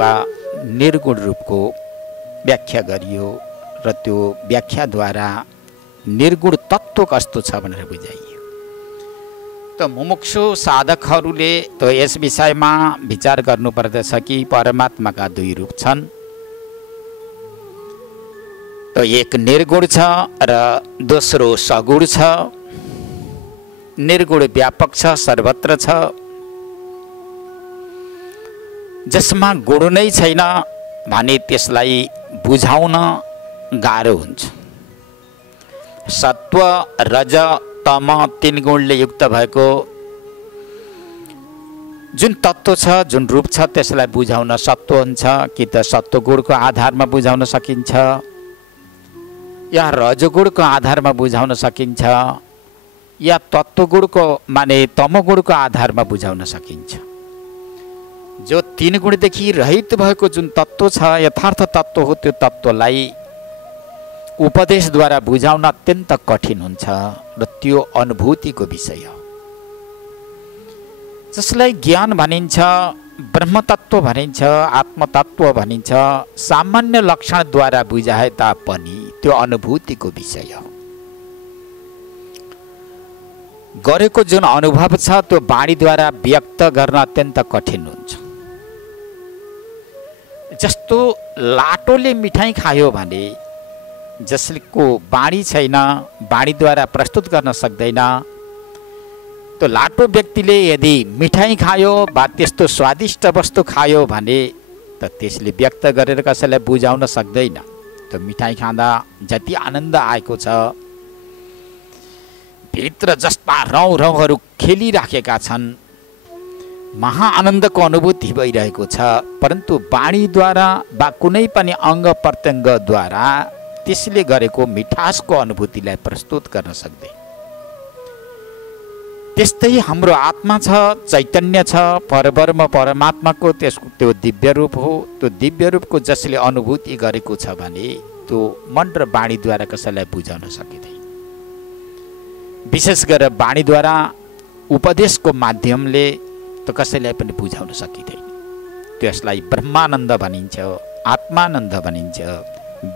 परमात्माका निर्गुण रूपको व्याख्या गरियो र त्यो व्याख्याद्वारा निर्गुण तत्त्व कस्तो छ भनेर बुझाइयो। त मुमुक्षु साधकहरूले त यस विषयमा विचार गर्नुपर्दछ कि परमात्माका दुई रूप छन्। त एक निर्गुण छ र दोस्रो सगुण छ। निर्गुण व्यापक छ, सर्वत्र छ, जसमा गुण नै छैन भने त्यसलाई बुझाउन गाह्रो हुन्छ। सत्व रज तम तीन गुणले युक्त भएको जुन तत्त्व छ, जुन रूप छ, त्यसलाई बुझाउन सत्व हुन्छ कि त सत्वगुणको आधारमा बुझाउन सकिन्छ या रजगुणको आधारमा बुझाउन सकिन्छ या तत्त्वगुणको माने तमगुणको आधारमा बुझाउन सकिन्छ। जो तीन गुणदेखि रहित भएको जुन तत्त्व छ, यथार्थ तत्त्व हो, त्यो तत्त्वलाई उपदेशद्वारा बुझाउन अत्यन्त कठिन हुन्छ र त्यो अनुभूतिको विषय हो। जसलाई ज्ञान भनिन्छ, ब्रह्मतत्त्व भनिन्छ, आत्मतत्त्व भनिन्छ, सामान्य लक्षणद्वारा बुझाए तापनि त्यो अनुभूतिको विषय हो। गरेको जुन अनुभव छ त्यो वाणीद्वारा व्यक्त गर्न अत्यन्त कठिन हुन्छ। जस्तो लाटोले मिठाई खायो भने जसको वाणी छैन, वाणीद्वारा प्रस्तुत गर्न सक्दैन, त्यो लाटो व्यक्तिले यदि मिठाई खायो वा त्यस्तो स्वादिष्ट वस्तु खायो भने त त्यसले व्यक्त गरेर कसैलाई बुझाउन सक्दैन। त्यो मिठाई खाँदा जति आनन्द आएको छ, भित्र जस्ता रौँ रौँहरू खेलिराखेका छन्, महाआनन्दको अनुभूति भइरहेको छ, परन्तु वाणीद्वारा वा कुनै पनि अङ्ग प्रत्यङ्गद्वारा त्यसले गरेको मिठासको अनुभूतिलाई प्रस्तुत गर्न सक्दैन। त्यस्तै हाम्रो आत्मा छ, चैतन्य छ, परब्रह्म परमात्माको त्यसको त्यो दिव्य रूप हो। त्यो दिव्य रूपको जसले अनुभूति गरेको छ भने त्यो मन र वाणीद्वारा कसैलाई बुझाउन सकिँदैन। विशेष गरेर वाणीद्वारा उपदेशको माध्यमले त कसैलाई पनि बुझाउन सकिँदैन। त्यसलाई ब्रह्मानन्द भनिन्छ, आत्मानन्द भनिन्छ,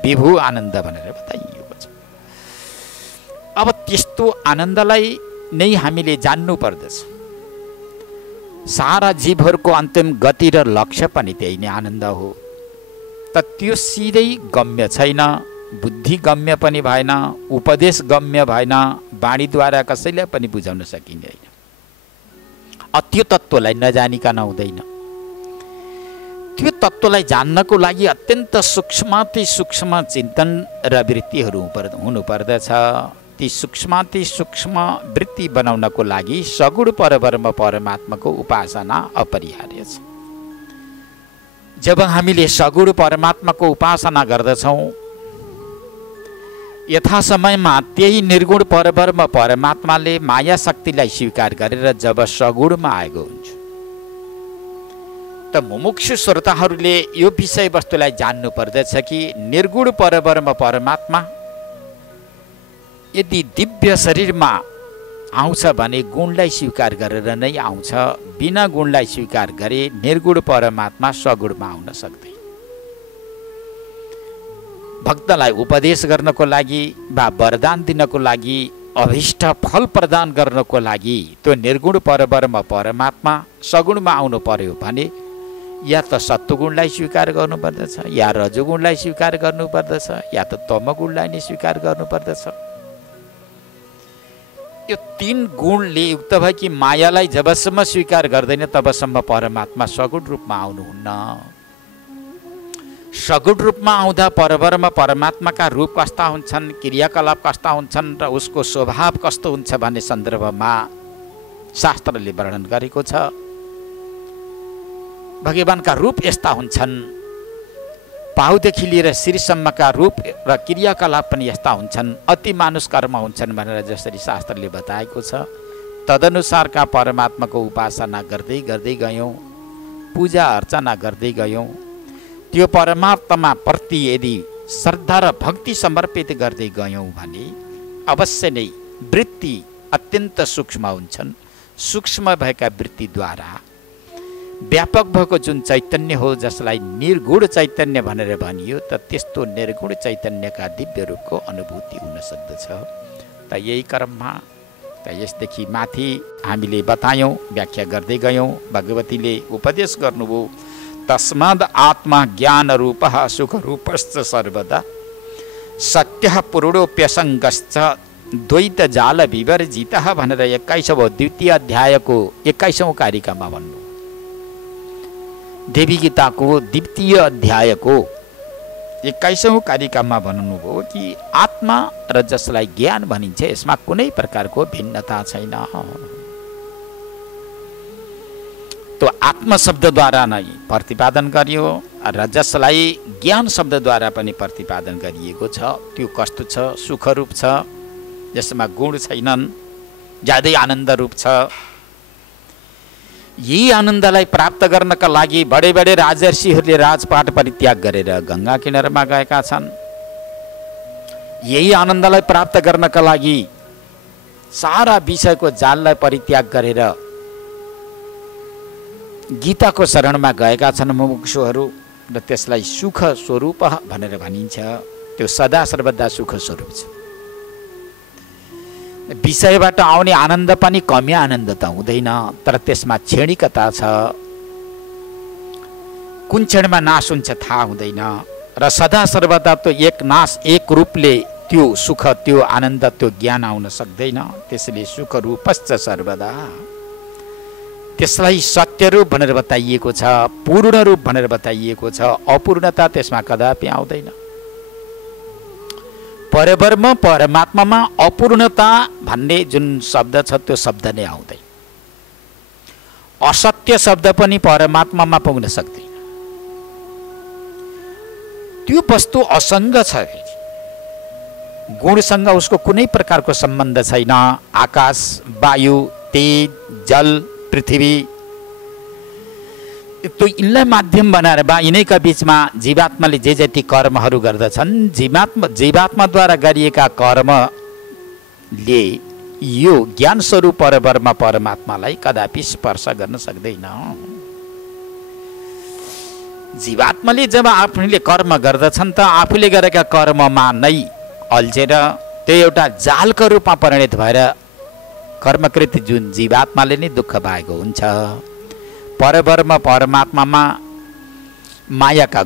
विभु आनन्द भनेर बताइएको छ। अब त्यस्तो आनन्दलाई नै हामीले जान्नु पर्दछ। सारा जीवहरूको अन्तिम गति र लक्ष्य पनि त्यही नै आनन्द हो। त त्यो सिधै गम्य छैन, बुद्धि गम्य पनि भएन, उपदेश गम्य भएन, वाणीद्वारा कसैलाई पनि बुझाउन सकिँदैन। त्यो तत्त्वलाई नजानिकन हुँदैन। त्यो तत्त्वलाई जान्नको लागि अत्यन्त सूक्ष्माति सूक्ष्म चिन्तन र वृत्तिहरू हुनुपर्दछ। ती सूक्ष्माति सूक्ष्म वृत्ति बनाउनको लागि सगुण परब्रह्म परमात्माको उपासना अपरिहार्य छ। जब हामीले सगुण परमात्माको उपासना गर्दछौँ, यथा समयमा त्यही निर्गुण परब्रह्म परमात्माले माया शक्तिलाई स्वीकार गरेर जब सगुणमा आएको हुन्छ, त मुमुक्षु श्रोताहरूले यो विषयवस्तुलाई जान्नु पर्दछ कि निर्गुण परब्रह्म परमात्मा यदि दिव्य शरीरमा आउँछ भने गुणलाई स्वीकार गरेर नै आउँछ। बिना गुणलाई स्वीकार गरे निर्गुण परमात्मा सगुणमा आउन सक्दैन। भक्तलाई उपदेश गर्नको लागि वा वरदान दिनको लागि, अभिष्ट फल प्रदान गर्नको लागि त्यो निर्गुण परब्रह्म परमात्मा सगुणमा आउनु पर्यो भने या त सत्वगुणलाई स्वीकार गर्नुपर्दछ, या रजोगुणलाई स्वीकार गर्नुपर्दछ, या त तमगुणलाई नै स्वीकार गर्नुपर्दछ। यो तीन गुणले युक्त भएकी मायालाई जबसम्म स्वीकार गर्दैन तबसम्म परमात्मा सगुण रूपमा आउनुहुन्न। सगुण रूपमा आउँदा परब्रह्म परमात्माका रूप कस्ता हुन्छन्, क्रियाकलाप कस्ता हुन्छन् र उसको स्वभाव कस्तो हुन्छ भन्ने सन्दर्भमा शास्त्रले वर्णन गरेको छ। भगवानका रूप यस्ता हुन्छन्, पाहुदेखि लिएर शिरसम्मका रूप र क्रियाकलाप पनि यस्ता हुन्छन्, अति मानुष कर्म हुन्छन् भनेर जसरी शास्त्रले बताएको छ, तदनुसारका परमात्माको उपासना गर्दै गर्दै गयौँ, पूजा अर्चना गर्दै गयौँ, त्यो परमात्मा प्रति यदि श्रद्धा र भक्ति समर्पित गर्दै गयौँ भने अवश्य नै वृत्ति अत्यन्त सूक्ष्म हुन्छन्। सूक्ष्म भएका वृत्तिद्वारा व्यापक भएको जुन चैतन्य हो जसलाई निर्गुण चैतन्य भनेर भनियो, त त्यस्तो निर्गुण चैतन्यका दिव्य रूपको अनुभूति हुन सक्दछ। त यही क्रममा त यसदेखि माथि हामीले बतायौँ, व्याख्या गर्दै गयौँ। भगवतीले उपदेश गर्नुभयो, तस्माद् आत्मा ज्ञान रूपः सुख रूपश्च सर्वदा सत्यः पुरुषोऽप्यसङ्गश्च द्वैत जाल विवर्जितः भनेर 21औं द्वितीय अध्यायको 21औं कारिकामा भन्नु। देवी गीताको द्वितीय अध्यायको 21औं कारिकामा भन्नुभयो कि आत्मा र जसलाई ज्ञान भनिन्छ यसमा कुनै प्रकारको भिन्नता छैन। तो आत्मा शब्दद्वारा नै प्रतिपादन गरियो र जसलाई ज्ञान शब्दद्वारा पनि प्रतिपादन गरिएको छ। त्यो कस्तो छ? सुखरूप छ, जसमा गुण छैनन्, ज्यादै आनन्द रूप छ। यही आनन्दलाई प्राप्त गर्नका लागि बडे बडे राजर्षिहरूले राजपाट परित्याग गरेर गंगा किनारमा गएका छन्। यही आनन्दलाई प्राप्त गर्नका लागि सारा विषयको जाललाई परित्याग गरेर गीताको शरणमा गएका छन् मुमुक्षुहरू र त्यसलाई सुख स्वरूप भनेर भनिन्छ। त्यो सदा सर्वदा सुख स्वरूप छ। विषयबाट आउने आनन्द पनि कमी आनन्द त हुँदैन, तर त्यसमा क्षणिकता छ। कुन क्षणमा नाश हुन्छ थाहा हुँदैन र सदा सर्वदा त्यो एक नाश एक रूपले त्यो सुख त्यो आनन्द त्यो ज्ञान आउन सक्दैन। त्यसले सुख रूपश्च सर्वदा, त्यसलाई सत्य रूप भनेर बताइएको छ, पूर्ण रूप भनेर बताइएको छ। अपूर्णता त्यसमा कदापि आउँदैन। परब्रह्म परमात्मामा अपूर्णता भन्ने जुन शब्द छ त्यो शब्द नै आउँदैन। असत्य शब्द पनि परमात्मामा पुग्न सक्दैन। त्यो वस्तु असङ्ग छ, गुणसँग उसको कुनै प्रकारको सम्बन्ध छैन। आकाश, वायु, तेज, जल, पृथ्वी, तो यिनलाई माध्यम बनाएर बा यिनैका बीचमा जीवात्माले जे जति कर्महरू गर्दछन्, जीवात्माद्वारा गरिएका कर्मले यो ज्ञान स्वरूप परब्रह्म परमात्मालाई कदापि स्पर्श गर्न सक्दैन। जीवात्माले जब आफूले कर्म गर्दछन् त आफूले गरेका कर्ममा नै अल्झेर त्यो एउटा जालको रूपमा परिणत भएर कर्मकृत जुन जीवात्माले नै दुःख पाएको हुन्छ। परब्रह्म परमात्मामा मायाका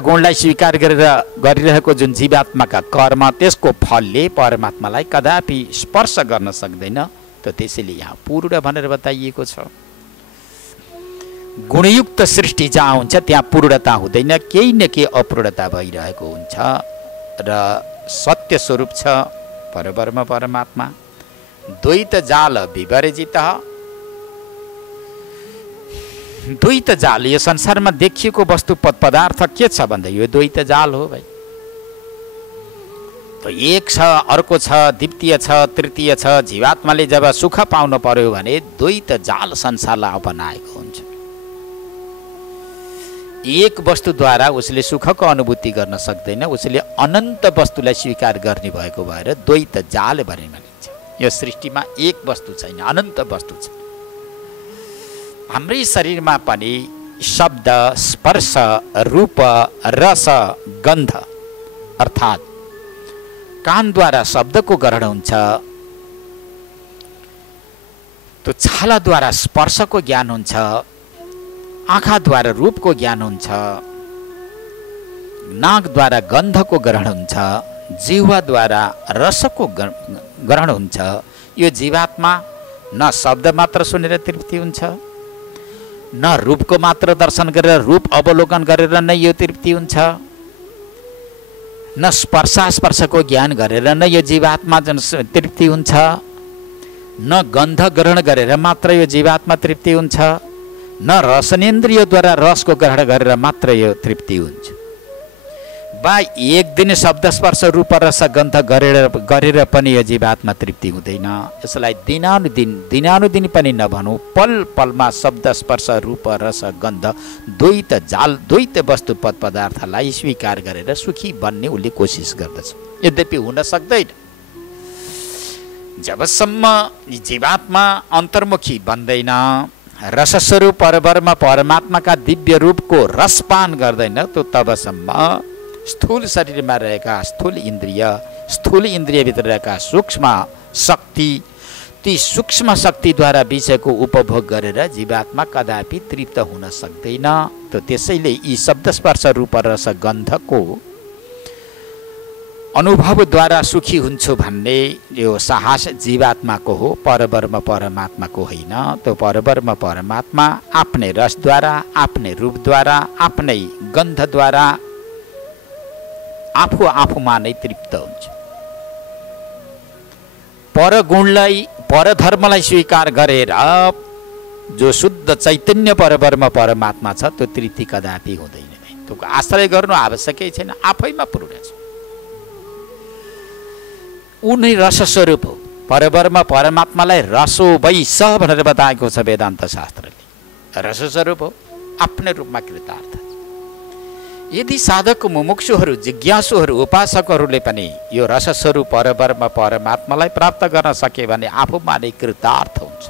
गुणलाई स्वीकार गरेर गरिरहेको जुन जीवात्माका कर्म, त्यसको फलले परमात्मालाई कदापि स्पर्श गर्न सक्दैन। त त्यसैले यहाँ पूर्ण भनेर बताइएको छ। गुणयुक्त सृष्टि जहाँ हुन्छ त्यहाँ पूर्णता हुँदैन, केही न केही अपूर्णता भइरहेको हुन्छ र सत्य स्वरूप छ परब्रह्म परमात्मा। द्वैत जाल विवर्जित, द्वैत जाल यो संसारमा देखिएको वस्तु पदार्थ के छ भन्दा यो द्वैत जाल हो भाइ। तो एक छ, अर्को छ, द्वितीय छ, तृतीय छ। जीवात्माले जब सुख पाउन पर्यो भने द्वैत जाल संसारलाई अपनाएको हुन्छ। एक वस्तुद्वारा उसले सुखको अनुभूति गर्न सक्दैन, उसले अनन्त वस्तुलाई स्वीकार गर्ने भएको भएर द्वैत जाल भनेर भनिन्छ। यो सृष्टिमा एक वस्तु छैन, अनन्त वस्तु छ। हाम्रै शरीरमा पनि शब्द, स्पर्श, रूप, रस, गन्ध अर्थात् कानद्वारा शब्दको ग्रहण हुन्छ, त्यो छालाद्वारा स्पर्शको ज्ञान हुन्छ, आँखाद्वारा रूपको ज्ञान हुन्छ, नाकद्वारा गन्धको ग्रहण हुन्छ, जिह्वाद्वारा रसको ग्रहण हुन्छ। यो जीवात्मा न शब्द मात्र सुनेर तृप्ति हुन्छ, न रूपको मात्र दर्शन गरेर रूप अवलोकन गरेर नै यो तृप्ति हुन्छ, न स्पर्शको ज्ञान गरेर नै यो जीवात्मा जन तृप्ति हुन्छ, न गन्ध ग्रहण गरेर मात्र यो जीवात्मा तृप्ति हुन्छ, न रसनेन्द्रियद्वारा रसको ग्रहण गरेर मात्र यो तृप्ति हुन्छ। बा एक दिन शब्द स्पर्श रूप रस गन्ध गरेर पनि यो जीवात्मा तृप्ति हुँदैन। यसलाई दिनानुदिन पनि नभनौँ, पल पलमा शब्द स्पर्श रूप रस गन्ध द्वैत जाल द्वैत वस्तु पदार्थलाई स्वीकार गरेर सुखी बन्ने उसले कोसिस गर्दछ। यद्यपि हुन सक्दैन। जबसम्म जीवात्मा अन्तर्मुखी बन्दैन, रसस्वरूप परब्रह्म परमात्माका दिव्य रूपको रसपान गर्दैन त्यो तबसम्म स्थूल शरीरमा रहेका स्थूल इन्द्रियभित्र रहेका सूक्ष्म शक्ति, ती सूक्ष्म शक्तिद्वारा विषयको उपभोग गरेर जीवात्मा कदापि तृप्त हुन सक्दैन। त त्यसैले यी शब्द स्पर्श रूप रस गन्धको अनुभवद्वारा सुखी हुन्छु भन्ने यो साहस जीवात्माको हो, परब्रह्म परमात्माको होइन। त्यो परब्रह्म परमात्मा आफ्नै रसद्वारा, आफ्नै रूपद्वारा, आफ्नै गन्धद्वारा आफू आफूमा नै तृप्त हुन्छ। परगुणलाई, परधर्मलाई स्वीकार गरेर जो शुद्ध चैतन्य परब्रह्म परमात्मा छ त्यो तृप्ति कदापि हुँदैन। त्यो आश्रय गर्नु आवश्यकै छैन, आफैमा पूर्ण छ। उनी रसस्वरूप हो। परब्रह्म परमात्मालाई रसो वै स भनेर बताएको छ वेदान्त शास्त्रले। रसस्वरूप हो, आफ्नै रूपमा कृतार्थ छ। यदि साधक मुमुक्षुहरू, जिज्ञासुहरू, उपासकहरूले पनि यो रसस्वरूप परब्रह्म परमात्मालाई प्राप्त गर्न सके भने आफूमा नै कृतार्थ हुन्छ।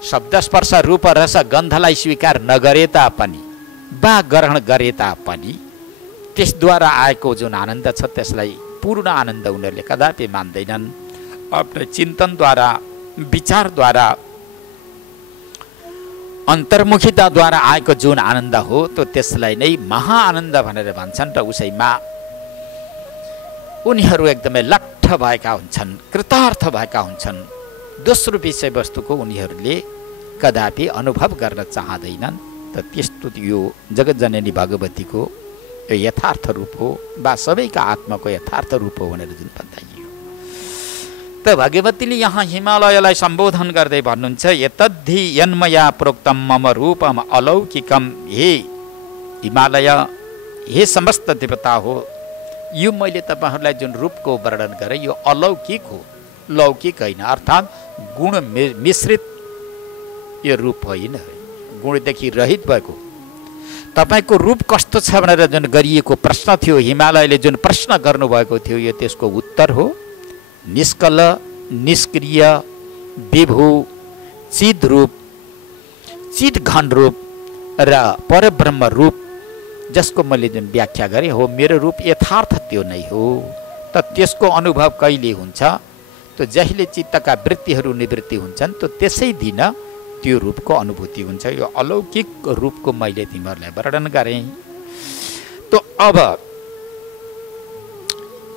शब्द स्पर्श रूप रस गन्धलाई स्वीकार नगरे तापनि वा ग्रहण गरे तापनि त्यसद्वारा आएको जुन आनन्द छ त्यसलाई पूर्ण आनन्द उनीहरूले कदापि मान्दैनन्। आफ्नो चिन्तनद्वारा, विचारद्वारा, अन्तर्मुखिताद्वारा आएको जुन आनन्द हो त्यो त्यसलाई नै महाआनन्द भनेर भन्छन् र उसैमा उनीहरू एकदमै लट्ठ भएका हुन्छन्, कृतार्थ भएका हुन्छन्। दोस्रो विषयवस्तुको उनीहरूले कदापि अनुभव गर्न चाहँदैनन्। त त्यस्तो यो जगतजननी भगवतीको यो यथार्थ रूप हो वा सबैका आत्माको यथार्थ रूप हो भनेर जुन बताइयो। त भगवतीले यहाँ हिमालयलाई सम्बोधन गर्दै भन्नुहुन्छ, एतद्धि यन्मया प्रोक्तम मम रूपम अलौकिकम। हे हिमालय, हे समस्त देवता हो, यो मैले तपाईँहरूलाई जुन रूपको वर्णन गरेँ यो अलौकिक हो, लौकिक होइन। अर्थात् गुण मिश्रित यो रूप होइन, गुणदेखि रहित भएको। तपाईँको रूप कस्तो छ भनेर जुन गरिएको प्रश्न थियो, हिमालयले जुन प्रश्न गर्नुभएको थियो, यो त्यसको उत्तर हो। निष्कल, निष्क्रिय, विभु, चिद रूप, चिद घन रूप र परब्रह्म रूप जसको मैले जुन व्याख्या गरेँ हो, मेरो रूप यथार्थ त्यो नै हो। त त्यसको अनुभव कहिले हुन्छ? त जहिले चित्तका वृत्तिहरू निवृत्ति हुन्छन् त त्यसै दिन त्यो रूपको अनुभूति हुन्छ। यो अलौकिक रूपको मैले तिमीहरूलाई वर्णन गरेँ। त अब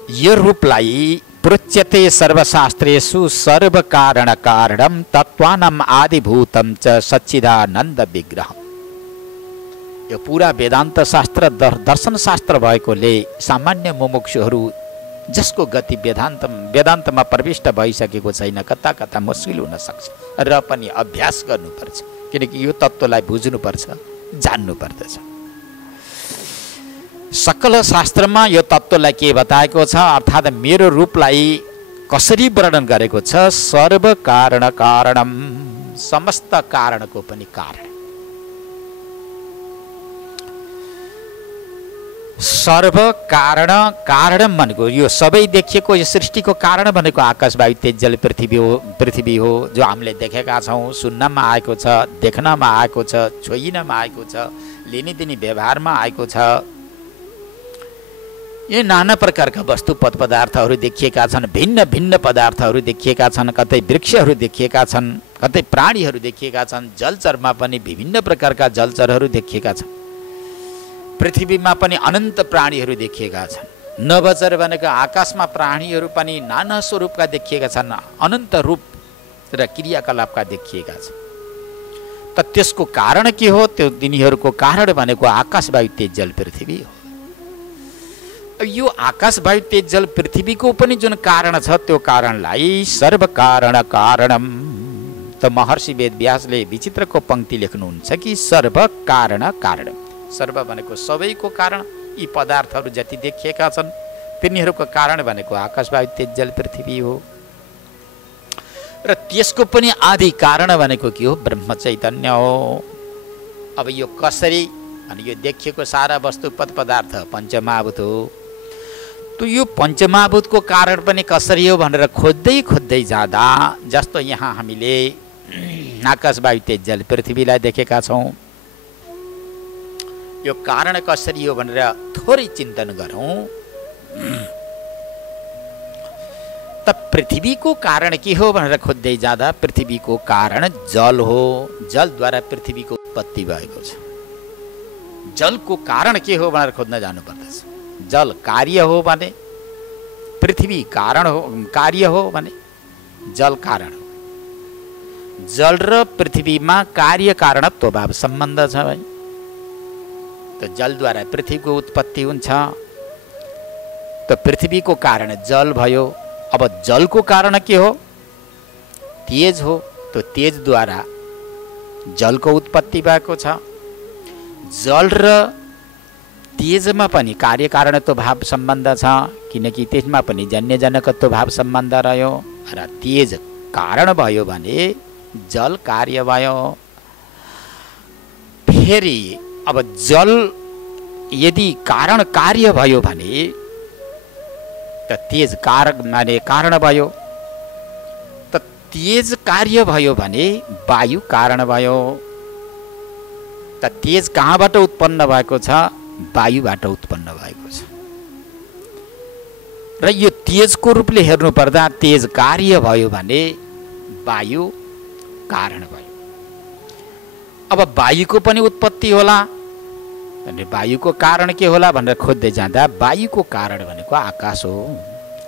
यो रूपलाई प्रोच्यते सर्वशास्त्रेषु सर्वकारण कारणम तत्त्वानाम् आदिभूतम च सच्चिदानन्द विग्रह। यो पुरा वेदान्त शास्त्र दर्शन शास्त्र भएकोले सामान्य मुमुक्षुहरू जसको गति वेदान्तमा प्रविष्ट भइसकेको छैन, कता कता मुस्किल हुन सक्छ र पनि अभ्यास गर्नुपर्छ, किनकि यो तत्त्वलाई बुझ्नुपर्छ, जान्नुपर्दछ। सकल शास्त्रमा यो तत्त्वलाई के बताएको छ अर्थात् मेरो रूपलाई कसरी वर्णन गरेको छ? सर्व कारण कारणम, समस्त कारणको पनि कारण। सर्व कारण कारणम भनेको यो सबै देखिएको यो सृष्टिको कारण भनेको आकाश वायु तेज जल पृथ्वी हो, जो हामीले देखेका छौँ, सुन्नमा आएको छ, देख्नमा आएको छ, छोइनमा आएको छ, लिने दिने व्यवहारमा आएको छ। यो नाना प्रकारका वस्तु पदार्थहरू देखिएका छन्, भिन्न भिन्न पदार्थहरू देखिएका छन्, कतै वृक्षहरू देखिएका छन्, कतै प्राणीहरू देखिएका छन्, जलचरमा पनि विभिन्न प्रकारका जलचरहरू देखिएका छन्, पृथ्वीमा पनि अनन्त प्राणीहरू देखिएका छन्। नभचर भनेको आकाशमा प्राणीहरू पनि नाना स्वरूपका देखिएका छन्, अनन्त रूप र क्रियाकलापका देखिएका छन्। त त्यसको कारण के हो? त्यो तिनीहरूको कारण भनेको आकाश वायु तेज जल पृथ्वी हो। यो आकाश वायु तेज जल पृथ्वीको पनि जुन कारण छ त्यो कारणलाई सर्व कारण कारणम। त महर्षि वेदव्यासले विचित्रको पंक्ति लेख्नुहुन्छ कि सर्व कारण कारणम, सर्व भनेको सबैको कारण, यी पदार्थहरू जति देखिएका छन् तिनीहरूको कारण भनेको आकाश वायु तेज जल पृथ्वी हो। र त्यसको पनि आदि कारण भनेको के हो? ब्रह्म चैतन्य हो। अब यो कसरी अनि यो देखिएको सारा वस्तु पदार्थ पञ्चमहाभूत हो। त यो पञ्चमहाभूतको कारण पनि कसरी हो भनेर खोज्दै खोज्दै जाँदा, जस्तो यहाँ हामीले आकाश वायु तेज जल पृथ्वीलाई देखेका छौँ। यो कारण कसरी हो भनेर थोरै चिन्तन गरौँ त पृथ्वीको कारण के हो भनेर खोज्दै जाँदा पृथ्वीको कारण जल हो। जलद्वारा पृथ्वीको उत्पत्ति भएको छ। जलको कारण के हो भनेर खोज्न जानुपर्दछ। जल कार्य हो भने पृथ्वी कारण हो, कार्य हो भने जल कारण हो। जल र पृथ्वीमा कार्य कारणत्व भाव सम्बन्ध छ भाइ। त जलद्वारा पृथ्वीको उत्पत्ति हुन्छ। त पृथ्वीको कारण जल भयो। अब जलको कारण के हो? तेज हो। तो तेजद्वारा जलको उत्पत्ति भएको छ। जल र तेजमा पनि कार्य कारणत्व भाव सम्बन्ध छ, किनकि त्यसमा पनि जन्य जनकत्व भाव सम्बन्ध रह्यो र तेज कारण भयो भने जल कार्य भयो। फेरि अब जल यदि कारण कार्य भयो भने त तेज कारण माने कारण भयो। त तेज कार्य भयो भने वायु कारण भयो। त तेज कहाँबाट उत्पन्न भएको छ? वायुबाट उत्पन्न भएको छ। र यो तेजको रूपले हेर्नु पर्दा तेज कार्य भयो भने वायु कारण भयो। अब वायुको पनि उत्पत्ति होला भने वायुको कारण के होला भनेर खोज्दै जाँदा वायुको कारण भनेको आकाश हो।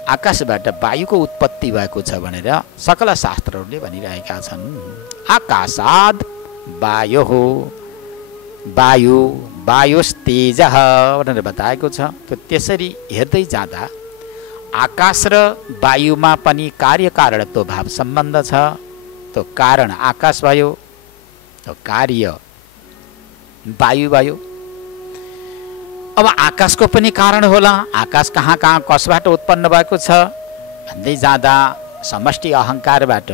आकाशबाट वायुको उत्पत्ति भएको छ भनेर सकल शास्त्रहरूले भनिरहेका छन्। आकाशाद वायु हो, वायु वायुस्तेजः भनेर बताएको छ। त त्यसरी हेर्दै जाँदा आकाश र वायुमा पनि कार्य कारणत्व भाव सम्बन्ध छ। त कारण आकाश भयो, त कार्य वायु भयो। अब आकाशको पनि कारण होला। आकाश कहाँ कहाँ कसबाट उत्पन्न भएको छ भन्दै जाँदा समष्टि अहङ्कारबाट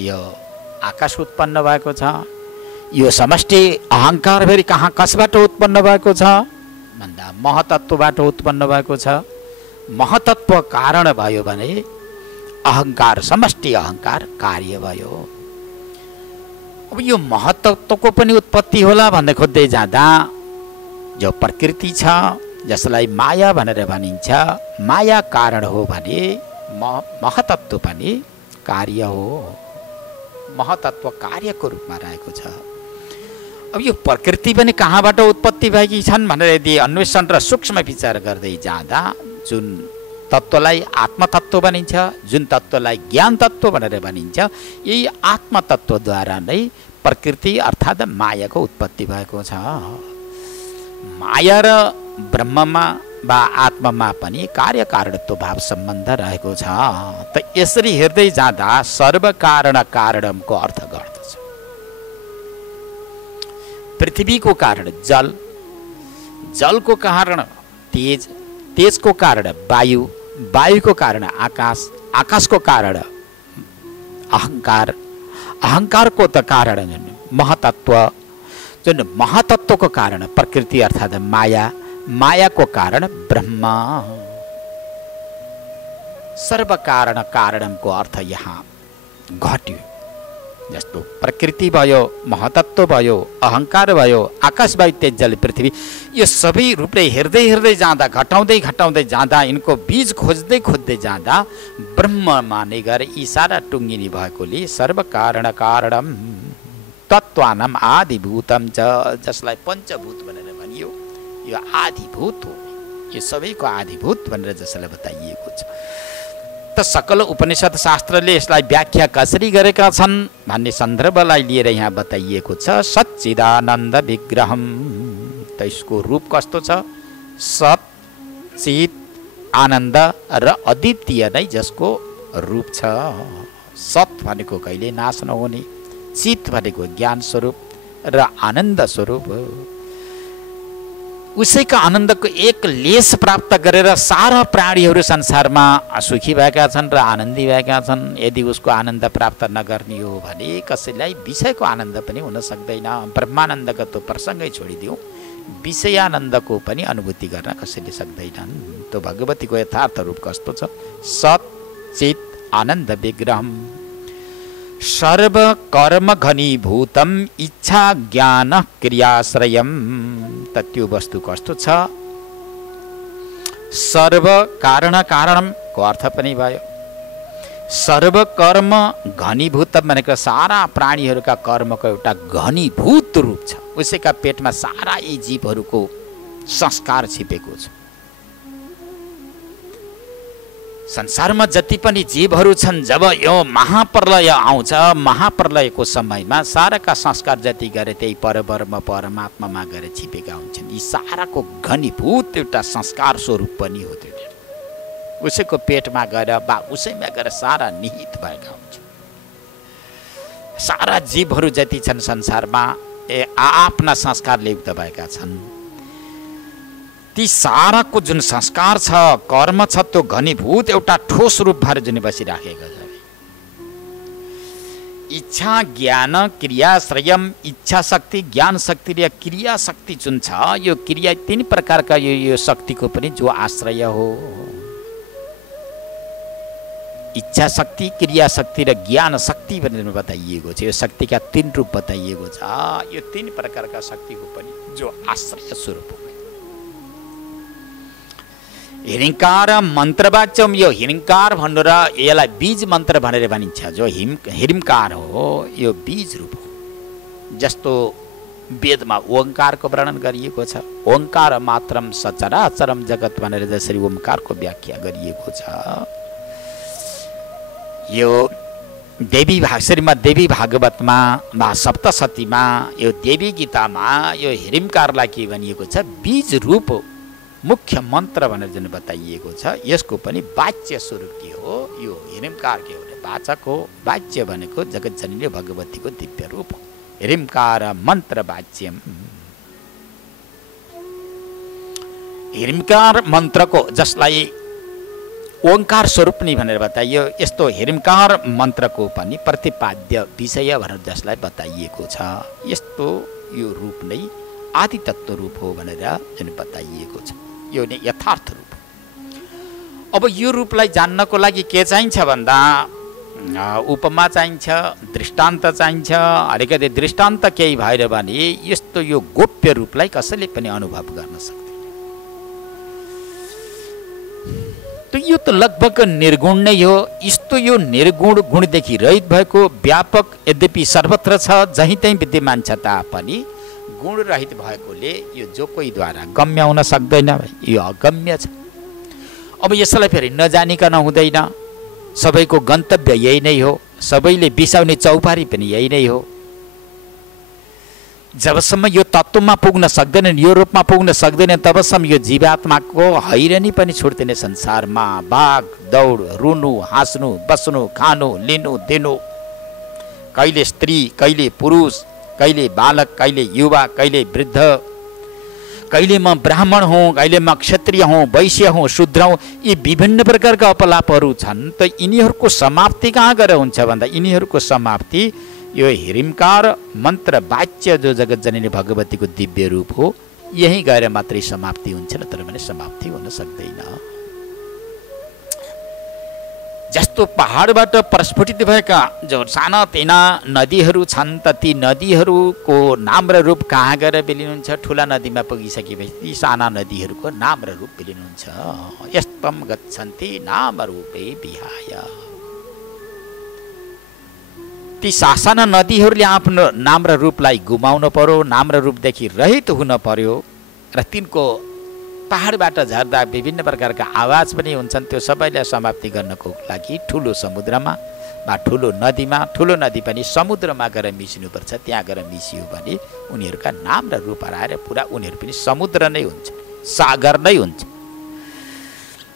यो आकाश उत्पन्न भएको छ। यो समष्टि अहङ्कार फेरि कहाँ कसबाट उत्पन्न भएको छ भन्दा महतत्वबाट उत्पन्न भएको छ। महतत्व कारण भयो भने अहङ्कार समष्टि अहङ्कार कार्य भयो। अब यो महतत्वको पनि उत्पत्ति होला भन्दै खोज्दै जाँदा जो प्रकृति छ जसलाई माया भनेर भनिन्छ, माया कारण हो भने महतत्व पनि कार्य हो। महतत्व कार्यको रूपमा रहेको छ। अब यो प्रकृति पनि कहाँबाट उत्पत्ति भएकी छन् भनेर यदि अन्वेषण र सूक्ष्म विचार गर्दै जाँदा जुन तत्त्वलाई आत्मतत्त्व भनिन्छ, जुन तत्त्वलाई ज्ञान तत्त्व भनेर भनिन्छ, यही आत्मतत्त्वद्वारा नै प्रकृति अर्थात् मायाको उत्पत्ति भएको छ। माया र ब्रह्ममा वा आत्मामा पनि कार्य कारणत्व भाव सम्बन्ध रहेको छ। त यसरी हेर्दै जाँदा सर्व कारण कारणको अर्थ गर्दछ। पृथ्वीको कारण जल, जलको कारण तेज, तेजको कारण वायु, वायुको कारण आकाश, आकाशको कारण अहङ्कार, अहङ्कारको त कारण महतत्व, जुन महतत्वको कारण प्रकृति अर्थात् माया, मायाको कारण ब्रह्म। सर्व कारण कारणको अर्थ यहाँ घट्यो। जस्तो प्रकृति भयो, महतत्व भयो, अहङ्कार भयो, आकाश वायु तेज जल पृथ्वी, यो सबै रूपले हेर्दै हेर्दै जाँदा घटाउँदै घटाउँदै जाँदा यिनको बीज खोज्दै खोज्दै जाँदा ब्रह्म माने गरे यी सारा टुङ्गिनी भएकोले सर्व कारण कारणम तत्त्वानाम आदिभूतम च, जसलाई पञ्चभूत भनेर भनियो। यो आदिभूत हो, यो सबैको आदिभूत भनेर जसलाई बताइएको छ। त सकल उपनिषद शास्त्रले यसलाई व्याख्या कसरी गरेका छन् भन्ने सन्दर्भलाई लिएर यहाँ बताइएको छ। सच्चिदानन्द विग्रहम, त यसको रूप कस्तो छ? सत, चित, आनन्द र अद्वितीय नै जसको रूप छ। सत भनेको कहिले नाश नहुने, चित भनेको ज्ञान स्वरूप र आनन्द स्वरूप। उसैका आनन्दको एक लेस प्राप्त गरेर सारा प्राणीहरू संसारमा सुखी भएका छन् र आनन्दी भएका छन्। यदि उसको आनन्द प्राप्त नगर्ने हो भने कसैलाई विषयको आनन्द पनि हुन सक्दैन। ब्रह्मानन्दको त प्रसङ्गै छोडिदिउँ, विषयानन्दको पनि अनुभूति गर्न कसैले सक्दैनन्। त्यो भगवतीको यथार्थ रूप कस्तो छ? सत चित आनन्द विग्रहम। सर्व कर्म घनीभूतम इच्छा ज्ञान क्रियाश्रयम। त त्यो वस्तु कस्तो छ? सर्व कारण कारणको अर्थ पनि भयो। सर्व कर्म घनीभूत भनेको सारा प्राणीहरूका कर्मको एउटा घनीभूत रूप छ। उसैका पेटमा सारा यी जीवहरूको संस्कार छिपेको छ। संसारमा जति पनि जीवहरू छन्, जब यो महाप्रलय आउँछ, महाप्रलयको समयमा साराका संस्कार जति गरे त्यही परब्रह्म परमात्मामा गएर छिपेका हुन्छन्। यी साराको घनीभूत एउटा संस्कार स्वरूप पनि हो त्यो। उसैको पेटमा गएर उसैमा गएर सारा निहित भएका हुन्छन्। सारा जीवहरू जति छन् संसारमा आफ्ना संस्कारले युक्त भएका छन्। ती साराको जुन संस्कार छ, कर्म छ, त्यो घनीभूत एउटा ठोस रूप भएर जुन बसिराखेको छ। इच्छा ज्ञान क्रिया श्रयम। इच्छा शक्ति, ज्ञान शक्ति र क्रिया शक्ति जुन छ, यो क्रिया तीन प्रकारका यो शक्तिको पनि जो आश्रय हो। इच्छा शक्ति, क्रिया शक्ति र ज्ञान शक्ति भनेर बताइएको छ। यो शक्तिका तीन रूप बताइएको छ। यो तीन प्रकारका शक्तिको पनि जो आश्रय स्वरूप हो। हिरिङ्कार मन्त्रवाच्यम। यो हिरिङ्कार भन्नु र यसलाई बीज मन्त्र भनेर भनिन्छ। जो हिरिङ्कार हो यो बीज रूप हो। जस्तो वेदमा ओङ्कारको वर्णन गरिएको छ। ओङ्कार मात्रम सचराचरम जगत भनेर जसरी ओङ्कारको व्याख्या गरिएको छ, यो देवी श्रीमद् देवी भागवतमा वा सप्तशतीमा, यो देवी गीतामा यो हिरिङ्कारलाई के भनिएको छ? बीज रूप मुख्य मन्त्र भनेर जुन बताइएको छ। यसको पनि वाच्य स्वरूप के हो? यो हिरिङ्कार के हो? वाचक हो। वाच्य भनेको जगतजननी भगवतीको दिव्य रूप हो। हिरिङ्कार मन्त्र वाच्यम। हिरिङ्कार मन्त्रको जसलाई ओङ्कार स्वरूप नै भनेर बताइयो, यस्तो हिरिङ्कार मन्त्रको पनि प्रतिपाद्य विषय भनेर जसलाई बताइएको छ, यस्तो यो रूप नै आदि तत्त्व रूप हो भनेर जुन बताइएको छ। यो नै यथार्थ रूप। अब यो रूपलाई जान्नको लागि के चाहिन्छ भन्दा उपमा चाहिन्छ, दृष्टान्त चाहिन्छ। अलिकति दृष्टान्त केही भएर भने यस्तो यो गोप्य रूपलाई कसैले पनि अनुभव गर्न सक्दैन। तो यो त लगभग निर्गुण नै हो। यस्तो यो निर्गुण गुणदेखि रहित भएको व्यापक यद्यपि सर्वत्र छ, जहीँ तहीँ विद्यमान छ तापनि गुण रहित भएकोले यो जो कोहीद्वारा गम्य हुन सक्दैन। यो अगम्य छ। अब यसलाई फेरि नजानिकन हुँदैन। सबैको गन्तव्य यही नै हो। सबैले बिसाउने चौपारी पनि यही नै हो। जबसम्म यो तत्त्वमा पुग्न सक्दैनन्, यो रूपमा पुग्न सक्दैनन्, तबसम्म यो जीवात्माको हैरानी पनि छुट्दैन। संसारमा भाग दौड, रुनु हाँस्नु, बस्नु खानु लिनु दिनु, कहिले स्त्री कहिले पुरुष, कहिले बालक कहिले युवा कहिले वृद्ध, कहिले म ब्राह्मण हूँ, कहिले म क्षत्रिय हूँ, वैश्य हूँ, शूद्र हूँ, यी विभिन्न प्रकारका अपलापहरू छन्। त यिनीहरूको समाप्ति कहाँ गएर हुन्छ भन्दा यिनीहरूको समाप्ति यो हिरिङ्कार मन्त्र वाच्य जो जगतजननी भगवतीको दिव्य रूप हो, यही गएर मात्रै समाप्ति हुन्छ, तर पनि समाप्ति हुन सक्दैन। जस्तो पहाडबाट प्रस्फुटित भएका जो साना तिना नदीहरू छन्, त ती नदीहरूको नाम र रूप कहाँ गएर विलिनुहुन्छ? ठुला नदीमा पुगिसकेपछि ती साना नदीहरूको नाम र रूप विलिनुहुन्छ। यस्तम गच्छन्ति नाम रूपे विहाय। ती सासाना नदीहरूले आफ्नो नाम र रूपलाई गुमाउनु पर्यो, नाम र रूपदेखि रहित हुन पर्यो, र तिनको पहाडबाट झर्दा विभिन्न प्रकारका आवाज पनि हुन्छन्। त्यो सबैलाई समाप्ति गर्नको लागि ठुलो समुद्रमा वा ठुलो नदीमा, ठुलो नदी पनि समुद्रमा गएर मिसिनुपर्छ। त्यहाँ गएर मिसियो भने उनीहरूका नाम र रूप हराएर पुरा उनीहरू पनि समुद्र नै हुन्छ, सागर नै हुन्छ।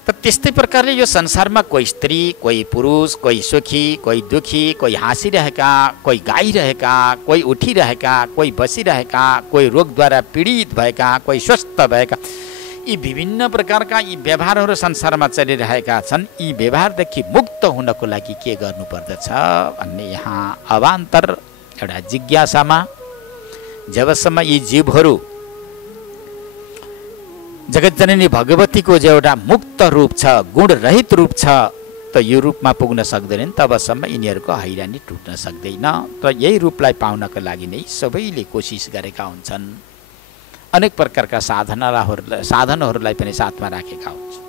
त त्यस्तै प्रकारले यो संसारमा कोही स्त्री, कोही पुरुष, कोही सुखी, कोही दुखी, कोही हाँसिरहेका, कोही गाइरहेका, कोही उठिरहेका, कोही बसिरहेका, कोही रोगद्वारा पीडित भएका, कोही स्वस्थ भएका, यी विभिन्न प्रकारका यी व्यवहारहरू संसारमा चलिरहेका छन्। यी व्यवहारदेखि मुक्त हुनको लागि के गर्नुपर्दछ भन्ने यहाँ अवान्तर एउटा जिज्ञासामा जबसम्म यी जीवहरू जगतजननी भगवतीको जो एउटा मुक्त रूप छ, गुण रहित रूप छ, त यो रूपमा पुग्न सक्दैनन् तबसम्म यिनीहरूको हैरानी टुट्न सक्दैन। र यही रूपलाई पाउनका लागि नै सबैले कोसिस गरेका हुन्छन्। अनेक प्रकारका साधनहरूलाई पनि साथमा राखेका हुन्छन्।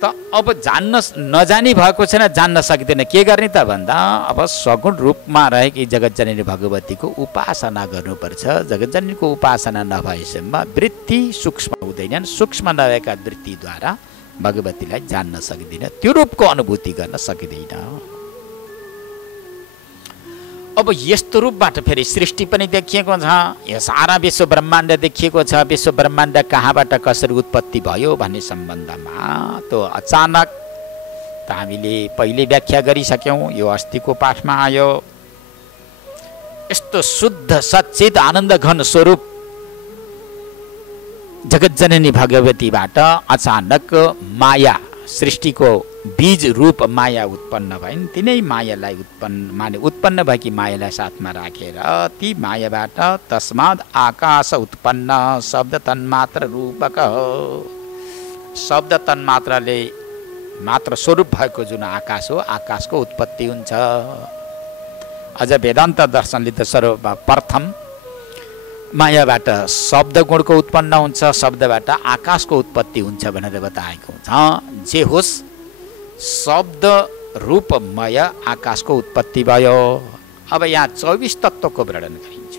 त अब जान्न नजानी भएको छैन, जान्न सक्दैन, के गर्ने त भन्दा अब सगुण रूपमा रहेकी जगतजननी भगवतीको उपासना गर्नुपर्छ। जगतजननीको उपासना नभएसम्म वृत्ति सूक्ष्म हुँदैनन्। सूक्ष्म नभएका वृत्तिद्वारा भगवतीलाई जान्न सक्दिन, त्यो रूपको अनुभूति गर्न सकिँदैन। अब यस्तो रूपबाट फेरि सृष्टि पनि देखिएको छ, यो सारा विश्व ब्रह्माण्ड देखिएको छ। विश्व ब्रह्माण्ड कहाँबाट कसरी उत्पत्ति भयो भन्ने सम्बन्धमा त्यो अचानक त हामीले पहिले व्याख्या गरिसक्यौँ, यो अस्तिको पाठमा आयो। यस्तो शुद्ध सच्चित आनन्द घन स्वरूप जगतजननी भगवतीबाट अचानक माया, सृष्टिको बीज रूप माया उत्पन्न भइन्। तिनै मायालाई उत्पन्न भएकी मायालाई साथमा राखेर ती मायाबाट तस्माद आकाश उत्पन्न शब्द तन्मात्र रूपक हो। शब्द तन्मात्रले मात्र स्वरूप भएको जुन आकाश हो, आकाशको उत्पत्ति हुन्छ। अझ वेदान्त दर्शनले त सर्वप्रथम मायाबाट शब्द गुणको उत्पन्न हुन्छ, शब्दबाट आकाशको उत्पत्ति हुन्छ भनेर बताएको छ। जे होस्, शब्द रूपमय आकाशको उत्पत्ति भयो। अब यहाँ 24 तत्त्वको वर्णन गरिन्छ।